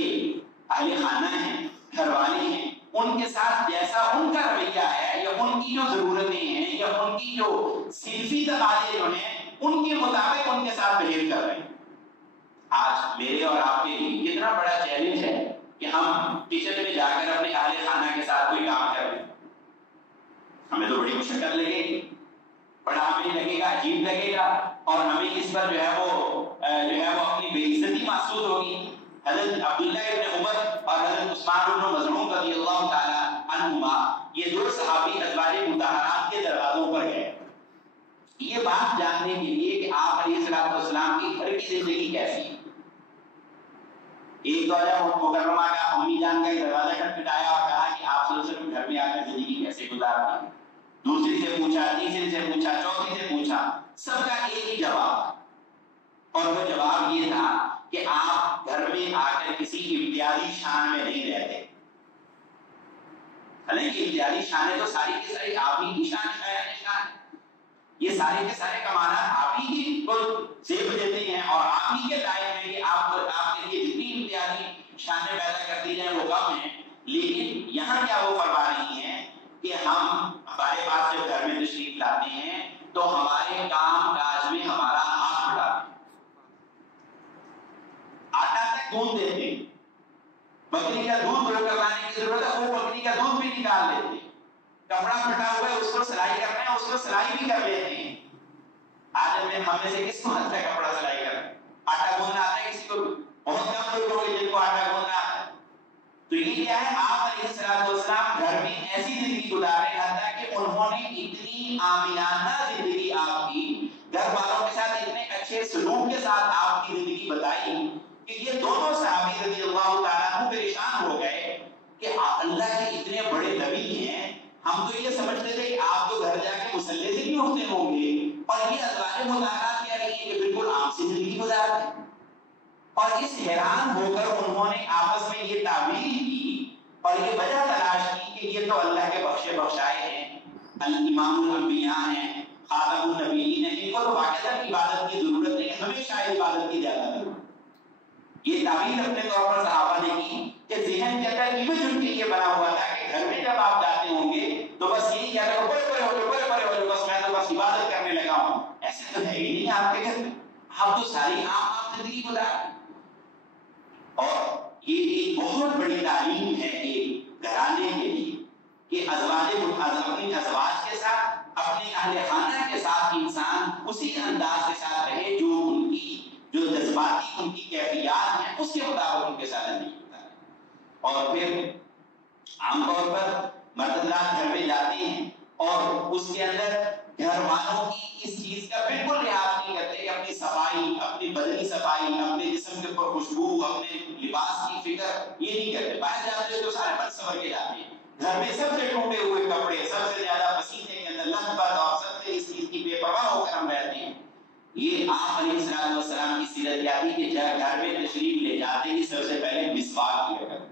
اہل خانہ ہیں، گھر والے ہیں، ان کے ساتھ جیسا ان کا رویہ ہے یا ان کی جو ضرورتیں ہیں یا ان کی جو صنفی تقاضے جو ہیں ان کے مطابق ان کے ساتھ بہیو کر رہے ہیں۔ آج میرے اور آپ کے لیے کتنا بڑا چیلنج ہے کہ ہم کچن میں جا کر اپنے اہل خانہ کے ساتھ کوئی کام کر رہے ہیں، ہمیں تو بڑی مشقت لگے گی، بڑا ہمیں لگے گا، عجیب لگے گا، اور ہمیں اس پر جو ہے وہ اپنی بے عزتی محسوس ہوگی۔ حضرت عبداللہ ابن عمر اور حضرت عثمان بن مظعون رضی اللہ تعالی عنہما، یہ 2 صحابی ازواج مطہرات کے دروازوں پر گئے یہ بات جاننے کے لیے کہ آپ علیہ الصلوۃ والسلام کی گھر کی زندگی کیسی ہے۔ ایک دورہ مکرمہ کا امی جان کا دروازہ کھٹکھٹایا اور کہا کہ آپ صلی اللہ علیہ وسلم گھر میں آ کر زندگی کیسے گزارتے ہیں۔ دوسری سے پوچھا، تیسری سے امتیازی شانیں تو ساری کی ساری آپ ہی کی شان ہے، یہ سارے کے سارے کمالات آپ ہی کو زیب دیتے ہیں اور آپ ہی کے لائق ہیں کہ آپ کے لیے جتنی امتیازی شانیں پیدا کر دی جائیں وہ کم ہیں. لیکن یہاں کیا وہ فرما رہی ہیں کہ ہم ہمارے پاس جب گھر میں تشریف لاتے ہیں تو ہمارے کام کاج میں ہمارا ہاتھ بڑھاتے ہیں. آٹا تک گوندھ دیتے ہیں، بکری کا دودھ دھو کر لانے کی ضرورت ہے وہ بکری کا دودھ بھی نکال لیتے ہیں. کپڑا پھٹا ہوا ہے اس کو سلائی کرنا ہے اس کو سلائی بھی کر لیتے ہیں. آج ہم میں سے کس کو آتا ہے کپڑا سلائی کرنا؟ آٹا گوندنا آتا ہے کسی کو؟ بہت کم لوگ ہوگے جن کو آٹا گوندنا آتا ہے. تو یہ کیا ہے، آپ علیہ السلام گھر میں ایسی زندگی گزارے حتیٰ کہ انہوں نے اتنی آمینانہ زندگی آپ کی گھر والوں کے ساتھ اتنے اچھے سلوک کے ساتھ آپ کی زندگی بتائی کہ یہ دونوں صحابی رضی اللہ تعالیٰ عنہ پریشان ہو گئے کہ اللہ کے اتنے بڑے نبی ہیں، ہم تو یہ سمجھتے تھے کہ آپ تو گھر جا کے مصلی سے بھی اٹھتے ہوں گے اور یہ ازواج مطہرات کیا رہی ہیں کہ بالکل عام سی زندگی گزارتے ہیں. اور اس حیران ہو کر انہوں نے آپس میں یہ تعبیر کی اور یہ وجہ تلاش کی کہ یہ تو اللہ کے بخشے بخشائے ہیں، امام الانبیاء ہیں، خاتم النبیین ہیں، ان کو تو واقعتاً عبادت کی ضرورت نہیں، ہمیں شاید عبادت کی زیادہ ضرورت. یہ تعبیر اپنے طور پر صحابہ نے کی کہ ذہن کے اندر ایمج ان کے یہ بنا ہوا تھا کہ گھر میں جب آپ جاتے ہوں گے تو بس یہی کہتے ہیں بڑے بڑے ہو جو بس میں تو بس عبادت کرنے لگا ہوں. ایسے تو ہے ہی نہیں آپ کے گھر میں، آپ تو ساری عام زندگی گزار. اور یہ ایک بہت بڑی تعلیم ہے ایک گھرانے کے لیے کہ اپنے ازواج کے ساتھ اپنے اہل خانہ کے ساتھ انسان اسی انداز کے ساتھ رہے جو ان کی جو جذباتی ان کی کیفیات ہیں اس کے مطابق ان کے ساتھ نہیں ہوتا ہے. اور پھر عام طور پر مرد حضرات گھر میں جاتے ہیں اور اس کے اندر گھر والوں کی اس چیز کا بالکل لحاظ نہیں کرتے کہ اپنی صفائی، اپنی بدنی صفائی، اپنے جسم کے اوپر خوشبو، اپنے لباس کی فکر یہ نہیں کرتے. باہر جاتے ہیں تو سارے بد سنور کے جاتے ہیں، گھر میں سب سے ٹوٹے ہوئے کپڑے، سب سے زیادہ پسینے کے اندر لت پت اور سب سے اس چیز کی بے پرواہ ہو کر ہم رہتے ہیں. یہ آپ علیہ السلام کی سیرت کیا تھی کہ جب گھر میں تشریف لے جاتے ہی سب سے پہلے مسواک کیا کرتے،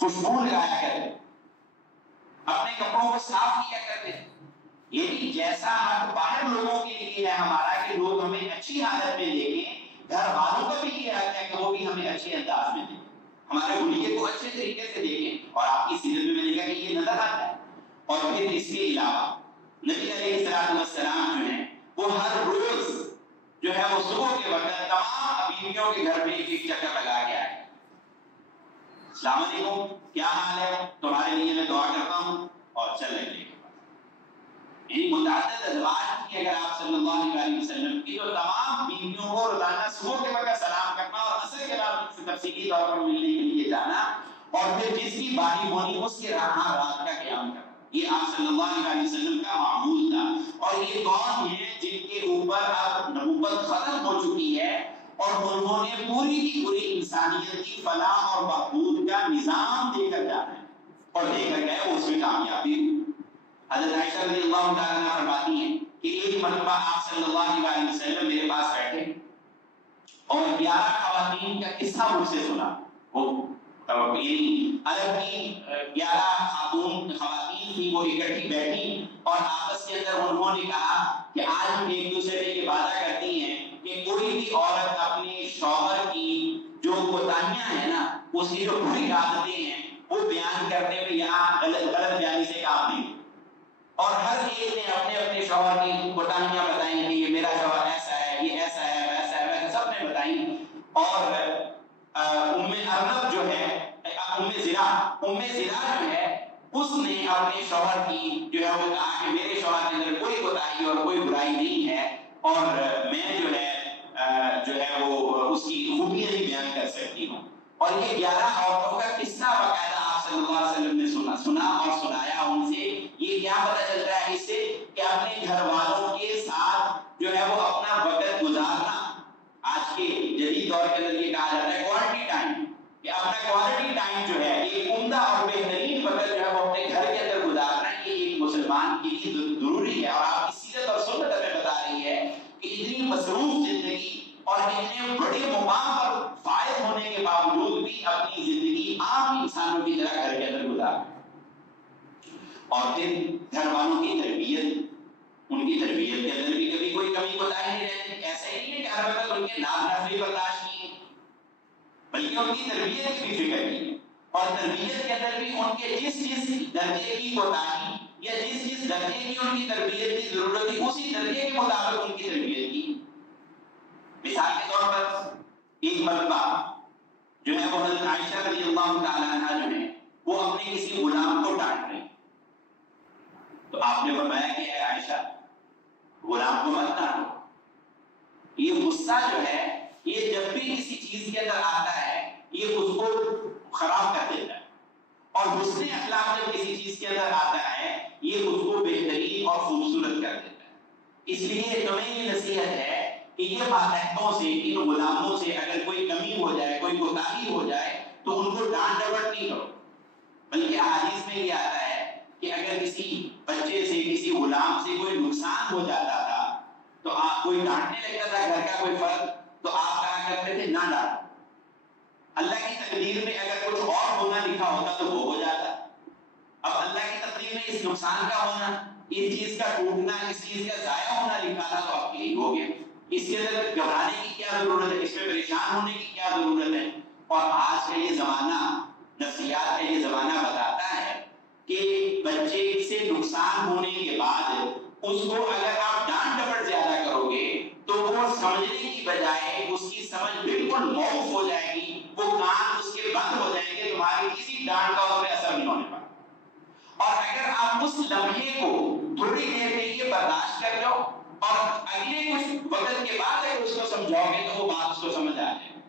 خوشبو لگایا کرتے، اپنے کپڑوں کو صاف کیا کرتے. یہ بھی جیسا حق باہر لوگوں کے لیے ہے ہمارا کہ لوگ ہمیں اچھی حالت میں دیکھیں، گھر والوں کا بھی یہ حق ہے کہ وہ بھی ہمیں اچھے انداز میں دیکھیں، ہمارے حلیے کو اچھے طریقے سے دیکھیں. اور آپ کی سیرت میں دیکھا کہ یہ نظر آتا ہے. اور پھر اس کے علاوہ نبی علیہ السلام جو ہے وہ ہر روز جو ہے وہ صبح کے وقت تمام بیویوں کے گھر میں ایک چکر لگا کے آئے. السلام علیکم، کیا حال ہے، تمہارے لیے میں دعا کرتا ہوں اور چل رہے. یعنی متعدد ازواج کی اگر آپ صلی اللہ علیہ وسلم کی تو تمام بیویوں کو روزانہ صبح کے وقت سلام کرنا اور عصر کے بعد سے تفصیلی طور پر ملنے کے لیے جانا اور پھر جس کی باری ہونی اس کے رات کا قیام کرنا، یہ آپ صلی اللہ علیہ وسلم کا معمول تھا. اور یہ کون ہیں جن کے اوپر اب نبوت ختم ہو چکی ہے اور انہوں نے پوری کی پوری انسانیت کی فلاح اور بہبود کا نظام دے کر جانا ہے اور دے کر گئے وہ اس میں کامیابی ہوئی. حضرت عائشہ رضی اللہ تعالیٰ عنہ فرماتی ہیں کہ ایک مرتبہ آپ صلی اللہ علیہ وسلم میرے پاس بیٹھے اور 11 خواتین کا قصہ مجھ سے سنا. وہ عرب کی 11 خواتین تھی، وہ اکٹھی بیٹھی اور آپس کے اندر انہوں نے کہا کہ آج ہم ایک دوسرے سے یہ وعدہ کرتی ہیں کہ کوئی بھی عورت اپنے شوہر کی جو کوتاہیاں ہیں نا، اس کی جو بری عادتیں ہیں وہ بیان کرنے میں یہاں غلط بیانی سے کام نہیں. اور ہر ایک نے اپنے اپنے شوہر کی کوتاہیاں بتائیں کہ یہ میرا شوہر ایسا ہے، یہ ایسا ہے، ویسا ہے، ویسا سب نے بتائیں. اور ام ارنب جو ہے، ام زرا جو ہے، اس نے اپنے شوہر کی جو ہے وہ کہا کہ میرے شوہر کے اندر کوئی کوتاہی اور کوئی برائی نہیں ہے اور میں جو ہے وہ اس کی خوبیاں ہی بیان کر سکتی ہوں. اور یہ 11 عورتوں کا قصہ باقاعدہ آپ صلی اللہ علیہ وسلم نے سنا اور سنایا ان سے. یہ کیا پتہ چلتا ہے اس سے کہ اپنے گھر والوں کے ساتھ جو ہے وہ اپنا وقت گزارنا، آج کے جدید دور کے اندر یہ کہا جاتا ہے کوالٹی ٹائم، کہ اپنا کوالٹی ٹائم جو ہے ایک عمدہ اور بہترین وقت جو ہے وہ اپنے گھر کے اندر گزارنا، یہ ایک مسلمان کے لیے ضروری ہے. اور آپ کی سیرت اور سنت ہمیں بتا رہی ہے کہ اتنی مصروف زندگی اور اتنے بڑے مقام پر فائز ہونے کے باوجود بھی اپنی زندگی عام انسانوں کی طرح گھر کے اندر گزارنا. اور پھر گھر والوں کی تربیت، ان کی تربیت کے اندر بھی کبھی کوئی کمی کوتاہی نہیں رہتی. ایسا ہی نہیں ہے کہ ہر وقت ان کے ناز نخری برداشت نہیں، بلکہ ان کی تربیت کی بھی فکر کی ہے. اور تربیت کے اندر بھی ان کے جس درجے کی کوتاہی یا جس درجے کی ان کی تربیت کی ضرورت تھی اسی درجے کے مطابق ان کی تربیت کی. مثال کے طور پر ایک مرتبہ جو ہے وہ حضرت عائشہ رضی اللہ تعالیٰ عنہ جو ہے وہ اپنے کسی غلام کو ڈانٹ رہے، تو آپ نے فرمایا کہ اے عائشہ غلام کو مت ڈانٹو. یہ غصہ جو ہے یہ جب بھی کسی چیز کے اندر آتا ہے یہ اس کو خراب کر دیتا ہے، اور حسن اخلاق جب کسی چیز کے اندر آتا ہے یہ اس کو بہترین اور خوبصورت کر دیتا ہے. اس لیے تمہیں یہ نصیحت ہے کہ یہ ماتحتوں سے، ان غلاموں سے اگر کوئی کمی ہو جائے، کوئی کوتاہی ہو جائے تو ان کو ڈانٹ ڈپٹ نہیں کرو، بلکہ احادیث میں یہ آتا ہے کہ اگر کسی بچے سے، کسی غلام سے کوئی نقصان ہو جاتا تھا تو آپ کوئی ڈانٹنے لگتا تھا گھر کا کوئی فرد تو آپ کہا کرتے تھے نہ ڈانٹو. اللہ کی تقدیر میں اگر کچھ اور ہونا لکھا ہوتا تو وہ ہو جاتا. اب اللہ کی تقدیر میں اس نقصان کا ہونا، اس چیز کا ٹوٹنا، اس چیز کا ضائع ہونا لکھا تھا تو اب یہی ہو گیا. اس کے اندر گھبرانے کی کیا ضرورت ہے، اس میں پریشان ہونے کی کیا ضرورت ہے. اور آج کا یہ زمانہ، نفسیات کا یہ زمانہ بتاتا ہے کہ بچے سے نقصان ہونے کے بعد اس کو اگر آپ ڈانٹ ڈپٹ زیادہ کرو گے تو وہ سمجھنے کی بجائے اس کی سمجھ بالکل موقوف ہو جائے گی، وہ کان اس کے بند ہو جائیں گے، تمہاری کسی ڈانٹ کا اس پہ اثر نہیں ہونے پا. اور اگر آپ اس لمحے کو تھوڑی دیر کے لیے برداشت کر لو اور اگلے کچھ وقت کے بعد اگر اس کو سمجھاؤ گے تو وہ بات اس کو سمجھ آ جائے گی،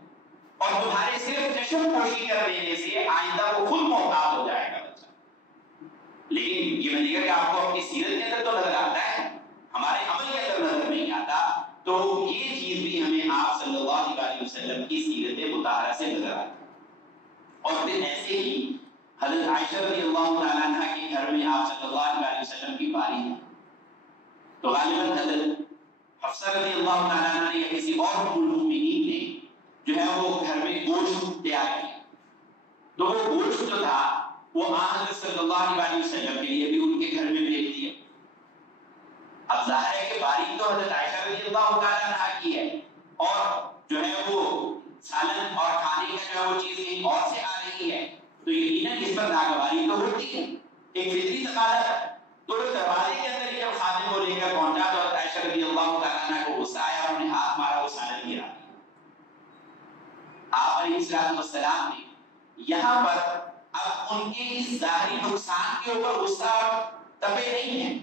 اور تمہارے صرف چشم پوشی کر دینے سے آئندہ وہ خود محتاط ہو جائے گا بچہ. لیکن یہ میں کہ آپ کو اپنی سیرت کے اندر تو نظر آتا ہے، ہمارے عمل کے اندر نظر نہیں آتا. تو یہ چیز بھی ہمیں آپ صلی اللہ علیہ وسلم کی سیرت مطہرہ سے نظر آتی ہے. اور پھر ایسے ہی حضرت عائشہ رضی اللہ تعالیٰ عنہ کے گھر میں آپ صلی اللہ علیہ وسلم کی باری ہے تو غالباً حضرت حفصہ رضی اللہ تعالیٰ عنہ نے یا کسی اور ام المؤمنین نے جو ہے وہ گھر میں گوشت تیار کیا. تو وہ گوشت جو تھا وہ حضرت صلی اللہ علیہ وسلم کے لیے بھی ان کے گھر میں بھیج دیا. اب ظاہر ہے کہ باری تو حضرت عائشہ رضی اللہ تعالیٰ عنہ کی ہے، اور جو ہے وہ سالن اور کھانے کا جو ہے وہ چیز کہیں اور سے آ رہی ہے تو یقیناً اس پر ناگواری تو ہوتی ہے، ایک فطری تقاضا ہے. تو دروازے کے اندر جب خادم کو لے کر پہنچا تو عائشہ رضی اللہ تعالیٰ عنہ کو غصہ آیا، انہوں نے ہاتھ مارا، وہ سالن گرا. آپ علیہ السلام نے یہاں پر اب ان کے اس ظاہری نقصان کے اوپر غصہ تبے نہیں ہے،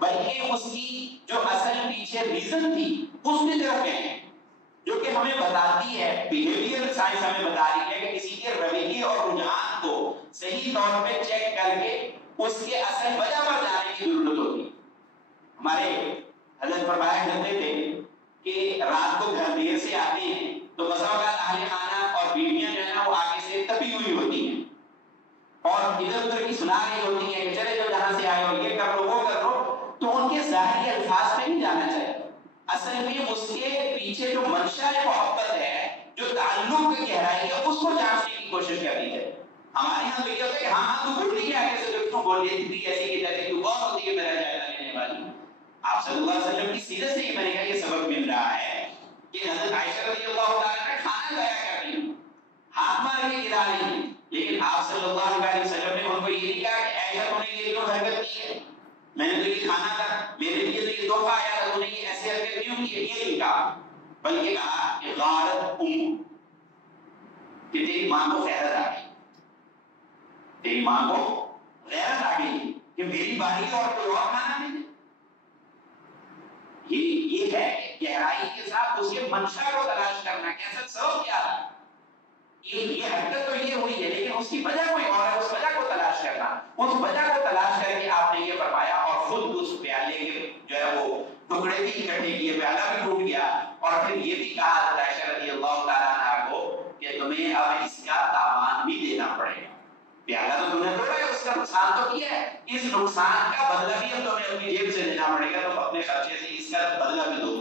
بلکہ اس کی جو اصل پیچھے ریزن تھی اس کی طرف گئے، جو کہ ہمیں بتاتی ہے، بیہیویئر سائنس ہمیں بتا رہی ہے کہ کسی کے رویے اور رجحان کو صحیح طور پہ چیک کر کے اس کے اصل وجہ پر جانے کی ضرورت ہوتی ہے. ہمارے حضرت فرمایا کرتے تھے کہ رات کو گھر دیر سے آتے ہیں تو بسا اوقات اہل خانہ اور بیویاں جو ہے نا وہ آگے سے تپی ہوئی ہوتی ہیں اور ادھر ادھر کی سنا رہی ہوتی ہیں کہ چلے جو جہاں سے آئے ہو یہ کر لو وہ کر لو. تو ان کے ظاہری الفاظ پہ نہیں جانا چاہیے، اصل میں اس کے پیچھے جو منشا محبت ہے، جو تعلق کی گہرائی ہے، اس کو جاننے کی کوشش کرنی ہے. ہمارے یہاں تو یہ ہوتا ہے کہ ہاں تو بول رہی ہے آگے سے جو بول رہی تھی ایسی کی جاتی تو کون ہوتی ہے میرا جائزہ لینے والی. آپ صلی اللہ علیہ وسلم کی سیرت سے یہ میں نے کہا یہ سبق مل رہا ہے کہ حضرت عائشہ رضی اللہ تعالیٰ نے کھانا لایا کر رہی ہیں، ہاتھ مار کے گرا رہی ہیں، لیکن آپ صلی اللہ علیہ وسلم نے ان کو یہ نہیں کہا کہ عائشہ تم نے یہ کیوں حرکت کی ہے، میں نے تو یہ کھانا تھا، میرے لیے تو یہ تحفہ آیا تھا، تم نے یہ ایسے حرکت کیوں کی ہے، یہ نہیں کہا، بلکہ کہا کہ غارت کہ تیری ماں کو غیرت آ گئی، تیری ماں کو غیرت آ گئی کہ میری باری اور کوئی اور کھانا نہیں دے. یہ ہے گہرائی کے ساتھ اس کے منشا کو تلاش کرنا کہ اصل سبب کیا ہے. یہ حرکت تو یہ ہوئی ہے لیکن اس کی وجہ کوئی اور ہے، اس وجہ کو تلاش کرنا، اس وجہ کو تلاش کر کے آپ نے یہ فرمایا اور خود اس پیالے کے جو ہے وہ ٹکڑے بھی اکٹھے کیے، پیالہ بھی ٹوٹ گیا، اور پھر یہ بھی کہا حضرت عائشہ رضی اللہ تعالیٰ عنہ کو کہ تمہیں اب اس کا تاوان بھی دینا پڑے گا. پیالہ تو تم نے توڑا ہے، اس کا نقصان تو کیا ہے، اس نقصان کا بدلہ بھی اب تمہیں اپنی جیب سے دینا پڑے گا، تو اپنے خرچے سے اس کا بدلہ بھی دو.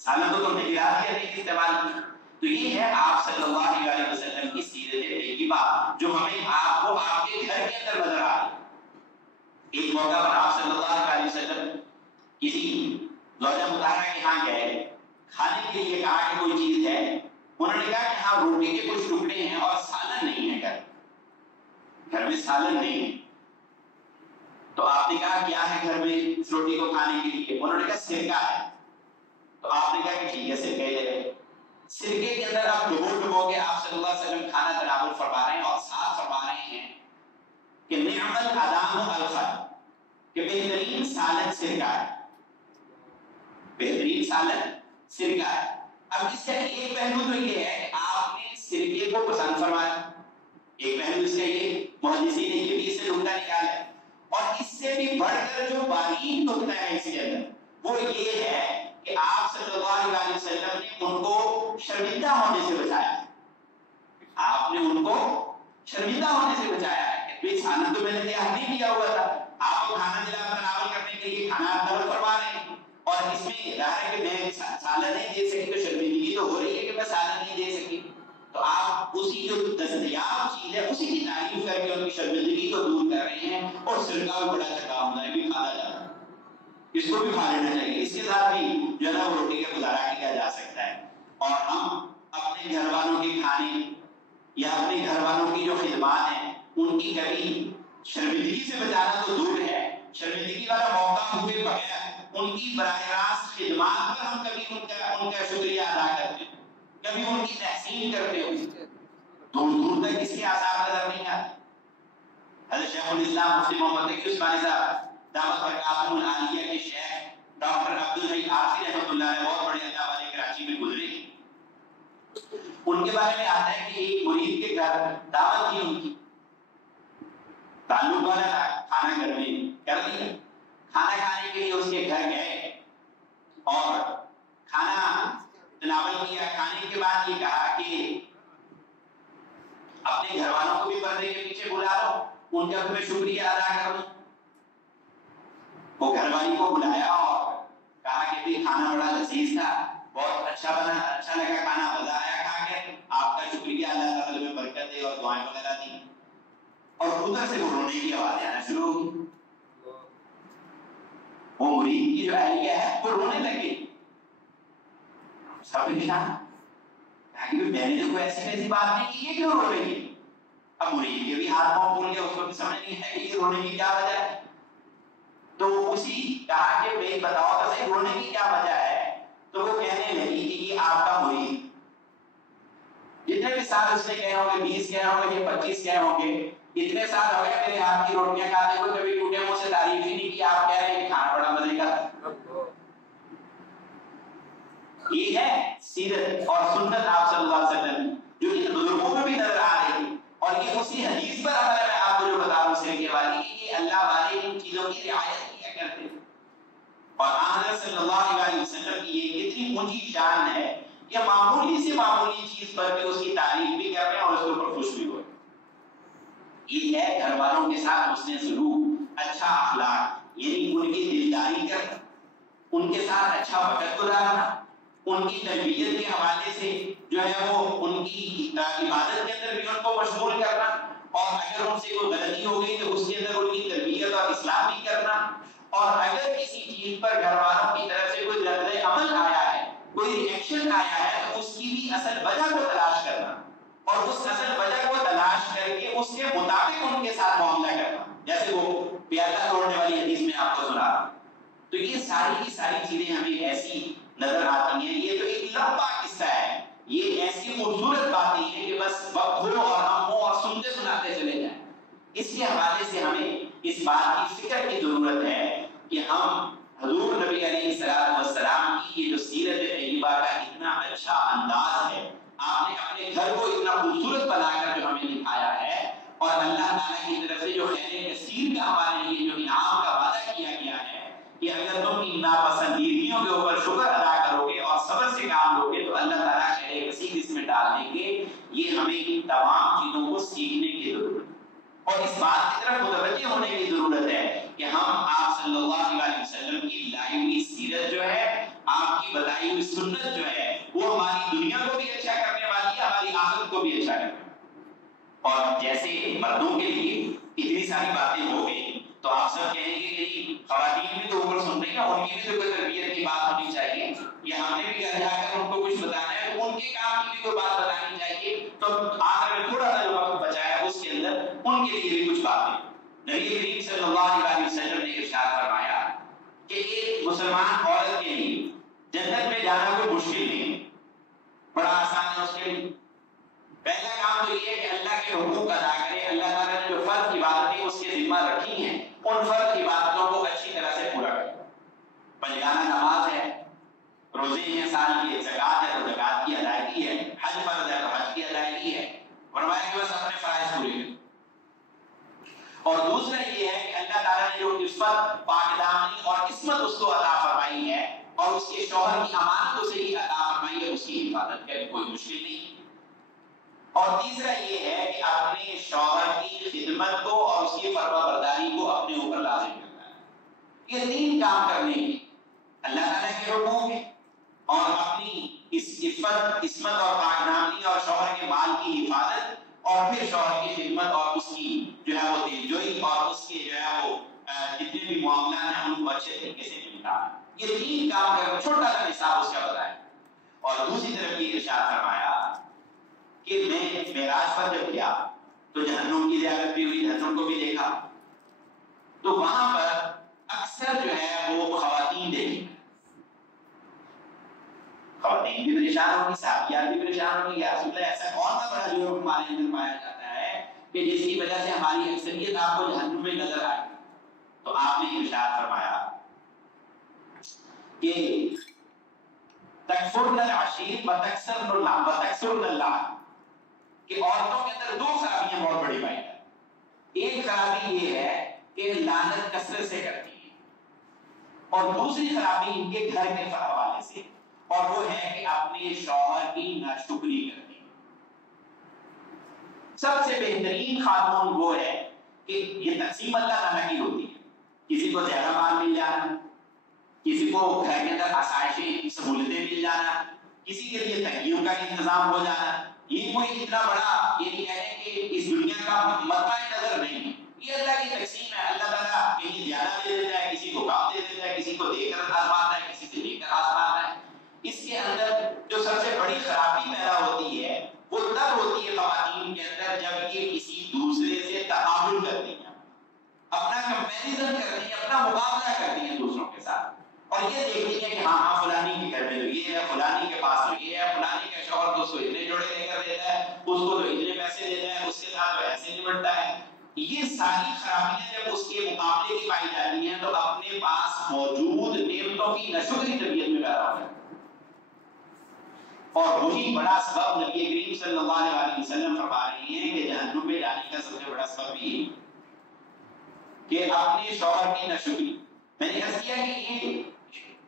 سالن تو تم نے گرا دیا نہیں استعمال کی، تو یہ ہے آپ صلی اللہ علیہ وسلم کی سیرت طیبہ جو ہمیں آپ کو آپ کے گھر کے اندر نظر آ رہی ہے۔ ایک موقع پر آپ صلی اللہ علیہ وسلم کسی زوجہ مطہرہ کے ہاں گئے، کھانے کے لیے کہا کہ کوئی چیز ہے، انہوں نے کہا کہ ہاں روٹی کے کچھ ٹکڑے ہیں اور سالن نہیں ہے، گھر میں سالن نہیں ہے۔ تو آپ نے کہا کیا ہے گھر میں اس روٹی کو کھانے کے لیے؟ انہوں نے کہا سرکہ ہے۔ تو آپ نے کہا کہ ٹھیک ہے سرکہ لے لیں۔ سرکے کے اندر آپ ڈبو کے آپ صلی اللہ علیہ وسلم کھانا تناول فرما رہے ہیں اور ساتھ فرما رہے ہیں کہ نعم الادام الخل، کہ بہترین سالن سرکہ ہے، بہترین سالن سرکہ ہے۔ اب اس کا ایک پہلو تو یہ ہے کہ آپ نے سرکے کو پسند فرمایا، ایک پہلو اس کا یہ محدثین نے یہ بھی اس سے نکتہ نکالا ہے، اور اس سے بھی بڑھ کر جو باریک نکتہ ہے اس کے اندر وہ یہ ہے کہ آپ صلی اللہ علیہ وسلم نے ان کو شرمندہ ہونے سے بچایا، آپ نے ان کو شرمندہ ہونے سے بچایا ہے کہ سالن تو میں نے تیار نہیں کیا ہوا تھا، آپ کو کھانا تناول کرنے کے لیے کھانا تناول فرما رہے ہیں، اور اس میں ظاہر ہے کہ میں سالن نہیں دے سکی تو شرمندگی تو ہو رہی ہے کہ میں سالن نہیں دے سکی، تو آپ اسی جو دستیاب چیز ہے اسی کی تعریف کر کے ان کی شرمندگی کو دور کر رہے ہیں، اور سرکہ بھی بڑا چکا ہوتا ہے، بھی کھانا جاتا ہے، اس کو بھی کھا لینا چاہیے، اس کے ساتھ بھی جو ہے نا وہ روٹی کا گزارا کیا جا سکتا ہے۔ اور ہم اپنے گھر والوں کے کھانے یا اپنے گھر والوں کی جو خدمات ہیں ان کی کبھی شرمندگی سے بچانا تو دور ہے، شرمندگی والا موقع ہوئے بغیر ان کی براہ راست خدمات پر ہم کبھی ان کا شکریہ ادا کرتے ہیں، کبھی ان کی تحسین کرتے ہیں، دور دور تک اس کے آثار نظر نہیں آتے۔ حضرت شیخ الاسلام مفتی محمد تقی عثمانی صاحب دعوت برکاتہ العالیہ کے شیخ ڈاکٹر عبدالحی عاصی رحمۃ اللہ علیہ بہت بڑے اللہ والے کراچی میں گزرے، ان کے بارے میں آتا ہے کہ ایک مرید کے گھر دعوت تھی، ان کی تعلق والا تھا، کھانا گھر میں کر لیا، کھانا کھانے کے لیے اس کے گھر گئے اور کھانا تناول کیا، کھانے کے بعد یہ کہا کہ اپنے گھر والوں کو بھی پردے کے پیچھے بلا لو، ان کا بھی میں شکریہ ادا کروں۔ وہ گھر والی کو بلایا اور کہا کہ کھانا بڑا لذیذ تھا، بہت اچھا بنا، اچھا لگا کھانا، مزہ آیا کھا کے، آپ کا شکریہ، اللہ تعالیٰ میں برکت دے، اور دعائیں وغیرہ دی، اور ادھر سے وہ رونے کی آواز آنا شروع ہوگی، وہ مرید کی جو اہلیہ ہے وہ رونے لگے، سب نے کہا کہ میں نے تو کوئی ایسی بات نہیں کی، یہ کیوں رو رہی ہے؟ اب مرید کے بھی ہاتھ پاؤں پھول گئے، اس کو بھی سمجھ نہیں ہے کہ یہ رونے کی کیا وجہ ہے، تو اسی کہا کہ بھائی بتاؤ تو صحیح رونے کی کیا وجہ ہے، تو وہ کہنے لگی کہ یہ آپ کا مرید جتنے بھی سال اس نے کہے ہوں گے، 20 کہے ہوں گے، 25 کہے ہوں گے، اتنے سال ہو گئے میرے ہاتھ کی روٹیاں کھاتے ہوئے، کبھی ٹوٹے منہ سے تعریف ہی نہیں کی، آپ کہہ رہے ہیں کہ کھانا بڑا مزے کا تھا۔ یہ ہے سیرت اور سنت آپ صلی اللہ علیہ وسلم جو ان بزرگوں میں بھی نظر آ رہی ہے، اور یہ اسی حدیث پر عمل ہے، میں آپ کو جو بتا رہا ہوں سرکے والی، کہ یہ اللہ والے ان چیزوں کی رعایت کیا کرتے ہیں، اور حضرت صلی اللہ علیہ وسلم کی یہ کتنی اونچی شان ہے کہ معمولی سے معمولی چیز پر بھی اس کی تعریف بھی کر رہے ہیں اور اس کے اوپر خوش بھی ہوئے۔ یہ ہے گھر والوں کے ساتھ حسن سلوک، اچھا اخلاق، یعنی ان کی دلداری کرنا، ان کے ساتھ اچھا وقت گزارنا، ان کی تربیت کے حوالے سے جو ہے وہ ان کی عبادت کے اندر بھی ان کو مشغول کرنا، اور اگر ان سے کوئی غلطی ہو گئی تو اس کے اندر ان کی تربیت اور اصلاح بھی کرنا، اور اگر کسی چیز پر گھر والوں کی طرف سے کوئی رد عمل آیا ہے، کوئی ریئیکشن آیا ہے، تو اس کی بھی اصل وجہ کو تلاش کرنا، اور اس اصل وجہ کو تلاش کر کے اس کے مطابق ان کے ساتھ معاملہ کرنا، جیسے وہ پیالہ توڑنے والی حدیث میں آپ کو سنا۔ تو یہ ساری کی ساری چیزیں ہمیں ایسی نظر آتی ہیں، یہ تو ایک لمبا قصہ ہے، یہ ایسی خوبصورت بات نہیں ہے کہ بس وقت ہو اور ہم ہوں اور سنتے سناتے چلے جائیں۔ اس کے حوالے سے ہمیں اس بات کی فکر کی ضرورت ہے کہ ہم حضور نبی علیہ السلام کی یہ جو سیرت طیبہ کا اتنا اچھا انداز ہے، آپ نے اپنے گھر کو اتنا خوبصورت بنا کر جو ہمیں دکھایا ہے، اور اللہ تعالیٰ کی طرف سے جو خیر کثیر کا ہمارے لیے جو انعام کا وعدہ کیا گیا ہے کہ اگر تم ان ناپسندیدگیوں کے اوپر شکر ادا کرو گے اور صبر سے کام لو گے تو اللہ تعالیٰ خیر کثیر اس میں ڈال دیں گے۔ یہ ہمیں ان تمام چیزوں کو سیکھنے کی ضرورت ہے، اور اس بات کی طرف متوجہ ہونے کی ضرورت ہے کہ ہم آپ صلی اللہ علیہ وسلم کی لائی ہوئی سیرت جو ہے، آپ کی بتائی ہوئی سنت جو ہے، وہ ہماری دنیا کو بھی اچھا کرنے والی ہے، ہماری آخرت کو بھی اچھا کرنے والی ہے۔ اور جیسے مردوں کے لیے اتنی ساری باتیں ہو گئی تو آپ سب کہیں گے کہ خواتین بھی تو اوپر سن رہی ہیں، ان کی بھی تو کوئی تربیت کی بات ہونی چاہیے، یا ہم نے بھی گھر جا کر ان کو کچھ بتانا ہے تو ان کے کام کی بھی کوئی بات بتانی چاہیے۔ تو آخر میں تھوڑا سا جو وقت بچا ہے اس کے اندر ان کے لیے بھی کچھ باتیں نبی کریم صلی اللہ علیہ وسلم نے ارشاد فرمایا کہ ایک مسلمان عورت کے لیے جنت میں جانا کوئی مشکل نہیں، بڑا آسان ہے اس کے لیے۔ پہلا کام تو یہ ہے کہ اللہ کے حقوق ادا کرے، اللہ تعالیٰ نے جو فرض عبادتیں اس کے ذمہ رکھی ہیں ان فرض عبادتوں کو اچھی طرح سے پورا کرے۔ پنجگانہ نماز ہے، روزے ہیں سال کی، زکوٰۃ ہے تو زکوٰۃ کی ادائیگی ہے، حج فرض ہے تو حج کی ادائیگی ہے، فرمایا کہ بس اپنے فرائض پورے کریں۔ اور دوسرا یہ ہے کہ اللہ تعالیٰ نے جو عفت، پاکدامنی اور عصمت اس کو عطا فرمائی ہے اور اس کے شوہر کی امانت اسے ہی عطا فرمائی ہے، اس کی حفاظت کرے، کوئی مشکل نہیں۔ اور تیسرا یہ ہے کہ اپنے شوہر کی خدمت کو اور اس کی فرما برداری کو اپنے اوپر لازم کرنا ہے۔ یہ تین کام کرنے ہیں، اللہ تعالیٰ کے حقوق ہیں اور اپنی اس عصمت اور پاکدامنی اور شوہر کے مال کی حفاظت، اور پھر شوہر کی خدمت اور اس کی جو ہے وہ دلجوئی اور اس کے جو ہے وہ جتنے بھی معاملات ہیں ان کو اچھے طریقے سے نمٹا۔ یہ تین کام کر چھوٹا سا نصاب اس کا بتایا۔ اور دوسری طرف یہ ارشاد فرمایا کہ میں معراج پر جب گیا تو جہنم کی زیارت بھی ہوئی، جہنم کو بھی دیکھا، تو وہاں پر اکثر جو ہے وہ خواتین دیکھی، خواتین بھی پریشان ہوگی، صحابیات بھی پریشان ہوگی، یا رسول اللہ ایسا کون سا بڑا جرم ہمارے اندر پایا جاتا ہے کہ جس کی وجہ سے ہماری اکثریت آپ کو جہنم میں نظر آئے؟ تو آپ نے ارشاد فرمایا کہ تکفرن العشیر وتکثرن اللعن، کہ عورتوں کے اندر دو خرابیاں بہت بڑی پائی جاتی۔ ایک خرابی یہ ہے کہ لعنت کثرت سے کرتی ہے، اور دوسری خرابی ان کے گھر کے حوالے سے، اور وہ ہے کہ اپنے شوہر کی ناشکری کرتی ہے۔ سب سے بہترین خاتون وہ ہے کہ یہ تقسیم اللہ تعالیٰ کی ہوتی ہے، کسی کو زیادہ مال مل جانا، کسی کو گھر کے اندر آسائشیں سہولتیں مل جانا، کسی کے لیے تکیوں کا انتظام ہو جانا۔ یہ کوئی اتنا بڑا یہ نہیں کہتے کہ اس دنیا کا مطمع نظر نہیں ہے، یہ اللہ کی تقسیم ہے۔ اللہ تعالیٰ کہیں زیادہ دے دیتا ہے، کسی کو کم دے دیتا ہے، کسی کو دے کر آزماتا ہے، کسی سے لے کر آزماتا ہے۔ اس کے اندر جو سب سے بڑی خرابی پیدا ہوتی ہے وہ تب ہوتی ہے خواتین کے اندر جب یہ کسی دوسرے سے تعامل کرتی ہیں، اپنا کمپیریزن کرتی ہیں، اپنا مقابلہ کرتی ہیں دوسروں کے ساتھ، اور یہ دیکھتی ہیں کہ ہاں فلانی کے گھر میں تو یہ ہے، فلانی کے پاس تو یہ ہے، فلانی کا شوہر تو اس کو اتنے جوڑے لے کر دیتا ہے، اس کو تو اتنے پیسے دیتا ہے، اس کے ساتھ تو ایسے نمٹتا ہے۔ یہ ساری خرابیاں جب اس کے مقابلے کی پائی جاتی ہیں تو اپنے پاس موجود نعمتوں کی ناشکری طبیعت میں پیدا ہوتا ہے، اور وہی بڑا سبب نبی کریم صلی اللہ علیہ وسلم فرما رہے ہیں کہ جہنم میں جانے کا سب سے بڑا سبب یہ کہ اپنے شوہر کی ناشکری۔ میں نے عرض کیا کہ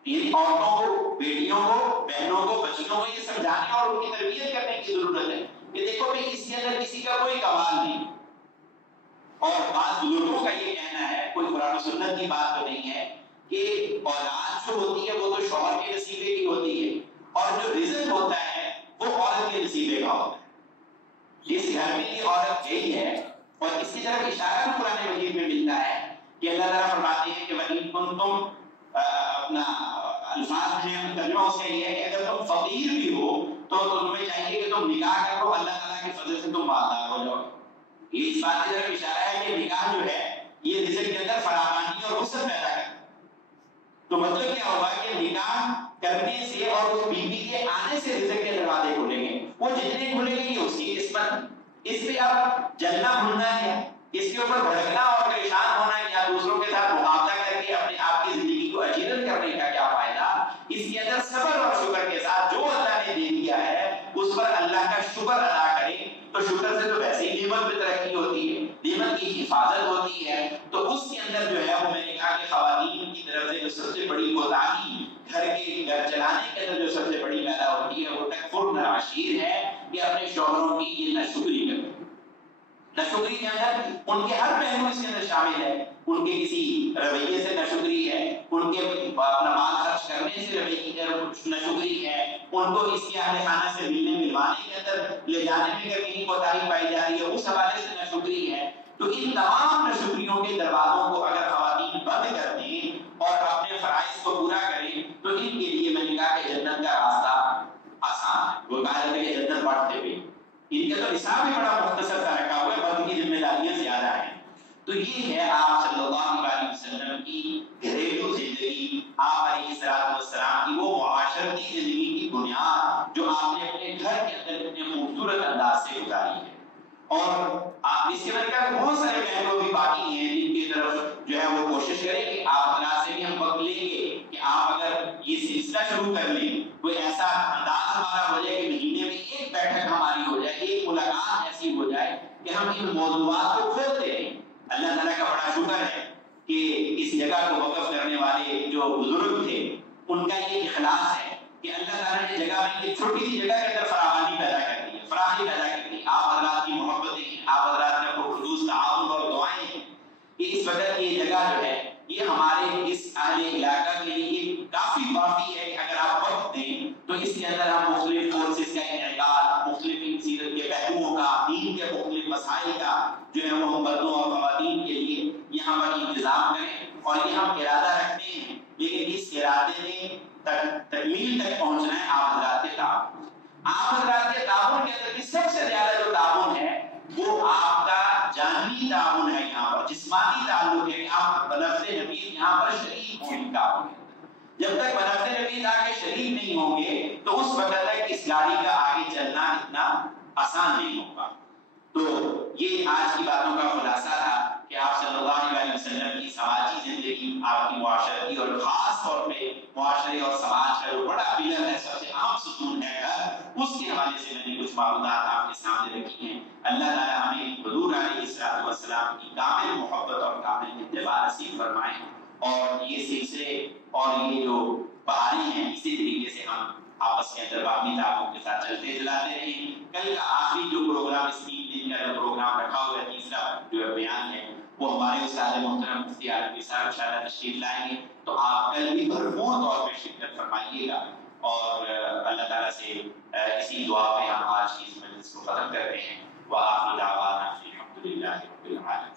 یہ عورتوں کو، بیٹیوں کو، بہنوں کو، بچیوں کو یہ سمجھانے اور ان کی تربیت کرنے کی ضرورت ہے کہ دیکھو بھائی اس کے اندر کسی کا کوئی کمال نہیں، اور بعض بزرگوں کا یہ کہنا ہے، کوئی قرآن و سنت کی بات تو نہیں ہے، کہ اولاد جو ہوتی ہے وہ تو شوہر کے نصیبے کی ہوتی ہے، اور جو رزق ہوتا ہے وہ عورت کے نصیبے کا ہوتا ہے۔ جس گھر میں یہ عورت گئی ہے، اور اس کی طرف اشارہ قرآن مجید میں ملتا ہے کہ اللہ تعالیٰ فرماتے ہیں کہ وَإِن كُنتُمْ، اپنا الفاظ میں ترجمہ اس کا یہ ہے کہ اگر تم فقیر بھی ہو تو تمہیں چاہیے کہ تم نکاح کرو، اللہ تعالیٰ کے فضل سے تم مالدار ہو جاؤ۔ یہ اس بات کی طرف اشارہ ہے کہ نکاح جو ہے یہ رزق کے اندر فراوانی اور وسعت پیدا کرتا ہے۔ تو مطلب کیا ہوگا کہ نکاح کرنے سے اور اس بیوی کے آنے سے رزق کے دروازے کھلیں گے، وہ جتنے کھلیں گے یہ اس کی قسمت۔ اس پہ آپ جلنا بھولنا ہے، اس کے اوپر بھڑکنا اور پریشان ہونا ہے، یا دوسروں کے ساتھ مقابلہ کر کے اپنے آپ کی زندگی کو اجیرت کرنے کا کیا فائدہ؟ اس کے اندر صبر اور شکر کے ساتھ جو اللہ نے دے دیا ہے اس پر اللہ کا شکر ادا کریں، تو شکر سے تو ویسے ہی نعمت میں ترقی ہوتی ہے، نعمت کی حفاظت ہوتی ہے۔ تو اس کے اندر جو ہے وہ میں نے کہا کہ خواتین کی طرف سے جو سب سے بڑی کوتاہی گھر چلانے کے اندر جو سب سے بڑی پیدا ہوتی ہے وہ تکفرن العشیر ہے، کہ اپنے شوہروں کی یہ ناشکری کریں۔ ناشکری کے اندر ان کے ہر پہلو اس کے اندر شامل ہے، ان کے کسی رویے سے ناشکری ہے، ان کے اپنا مال خرچ کرنے سے سے ناشکری ہے، ان کو اس کے اہل خانہ سے ملنے ملوانے کے اندر لے جانے میں کمی کوتاہی پائی جا رہی ہے، اس حوالے سے ناشکری ہے. تو ان تمام ناشکریوں کے دروازوں کو اگر خواتین بند کر دیں اور اپنے فرائض کو پورا کریں تو ان کے لیے میں نے کہا کہ جنت کا راستہ آسان ہے. وہ کہا جاتا ہے کہ جنت بڑھتے ہوئے ان کا تو حساب بھی بڑا مختصر سا رکھا ہوا ہے، بند کی ذمہ داریاں زیادہ ہیں. تو یہ ہے آپ صلی اللہ علیہ وسلم کی گھریلو زندگی، آپ علیہ السلام کی وہ معاشرتی زندگی کی بنیاد جو آپ نے اپنے گھر کے اندر اتنے خوبصورت انداز سے گزاری ہے. اور اس کے بعد کا بہت سارے پہلو بھی باقی ہیں جن کی طرف جو ہے وہ کوشش کریں کہ آپ حضرات سے بھی ہم وقت لیں گے کہ آپ اگر یہ سلسلہ شروع کر لیں، کوئی ایسا انداز ہمارا ہو جائے کہ مہینے میں ایک بیٹھک ہماری ہو جائے، ایک ملاقات ایسی ہو جائے کہ ہم ان موضوعات کو کھولتے ہیں. اللہ تعالیٰ کا بڑا شکر ہے کہ اس جگہ کو وقف کرنے والے جو بزرگ تھے ان کا یہ اخلاص ہے کہ اللہ تعالیٰ نے جگہ میں ایک چھوٹی سی جگہ کے اندر فراوانی پیدا کر دی ہے، فراخی پیدا کر دی. آپ حضرات کی محبتیں، آپ حضرات کا خصوص تعاون اور دعائیں ہیں کہ اس وقت یہ جگہ جو ہے یہ ہمارے اس اہل علاقہ کے لیے کافی کافی ہے کہ اگر آپ وقت دیں تو اس کے اندر ہم مختلف کورسز کا انعقاد، مختلف سیرت کے پہلوؤں کا، دین کے مختلف مسائل کا جو ہے وہ مردوں اور خواتین کے لیے یہاں پر انتظام کریں. اور یہ ہم ارادہ رکھتے ہیں، لیکن اس ارادے میں تکمیل تک پہنچنا ہے آپ حضرات کے تعاون. آپ حضرات کے تعاون کے اندر سب سے زیادہ جو تعاون ہے وہ آپ کا جانی تعاون ہے، یہاں پر جسمانی تعلق ہے کہ آپ بنفس نبی یہاں پر شریک ہوں. ان تعاون جب تک بنفس نبی آ کے شریک نہیں ہوں گے تو اس وقت تک اس گاڑی کا آگے چلنا اتنا آسان نہیں ہوگا. تو یہ آج کی باتوں کا خلاصہ تھا کہ آپ صلی اللہ علیہ وسلم کی سماجی زندگی، آپ کی معاشرتی اور خاص طور پہ معاشرے اور سماج کا جو بڑا پلر ہے، سب سے اہم ستون ہے گھر، اس کے حوالے سے میں نے کچھ معلومات آپ کے سامنے رکھی ہیں. اللہ تعالیٰ ہمیں حضور علیہ السلام کی کامل محبت اور کامل اتباع نصیب فرمائے اور یہ سلسلے اور یہ جو بہاری ہیں اسی طریقے سے ہم آپس کے اندر باہمی تعاون کے ساتھ چلتے چلاتے رہیں. کل کا آخری جو پروگرام اس 3 دن کا جو پروگرام رکھا ہوا ہے، تیسرا جو بیان ہے، وہ ہمارے استاد محترم مفتی عالمی صاحب انشاءاللہ تشریف لائیں گے. تو آپ کل بھی بھرپور طور پہ شرکت فرمائیے گا اور اللہ تعالیٰ سے اسی دعا پہ ہم آج کی اس مجلس کو ختم کرتے ہیں. وآخر دعوانا الحمدللہ رب العالمین.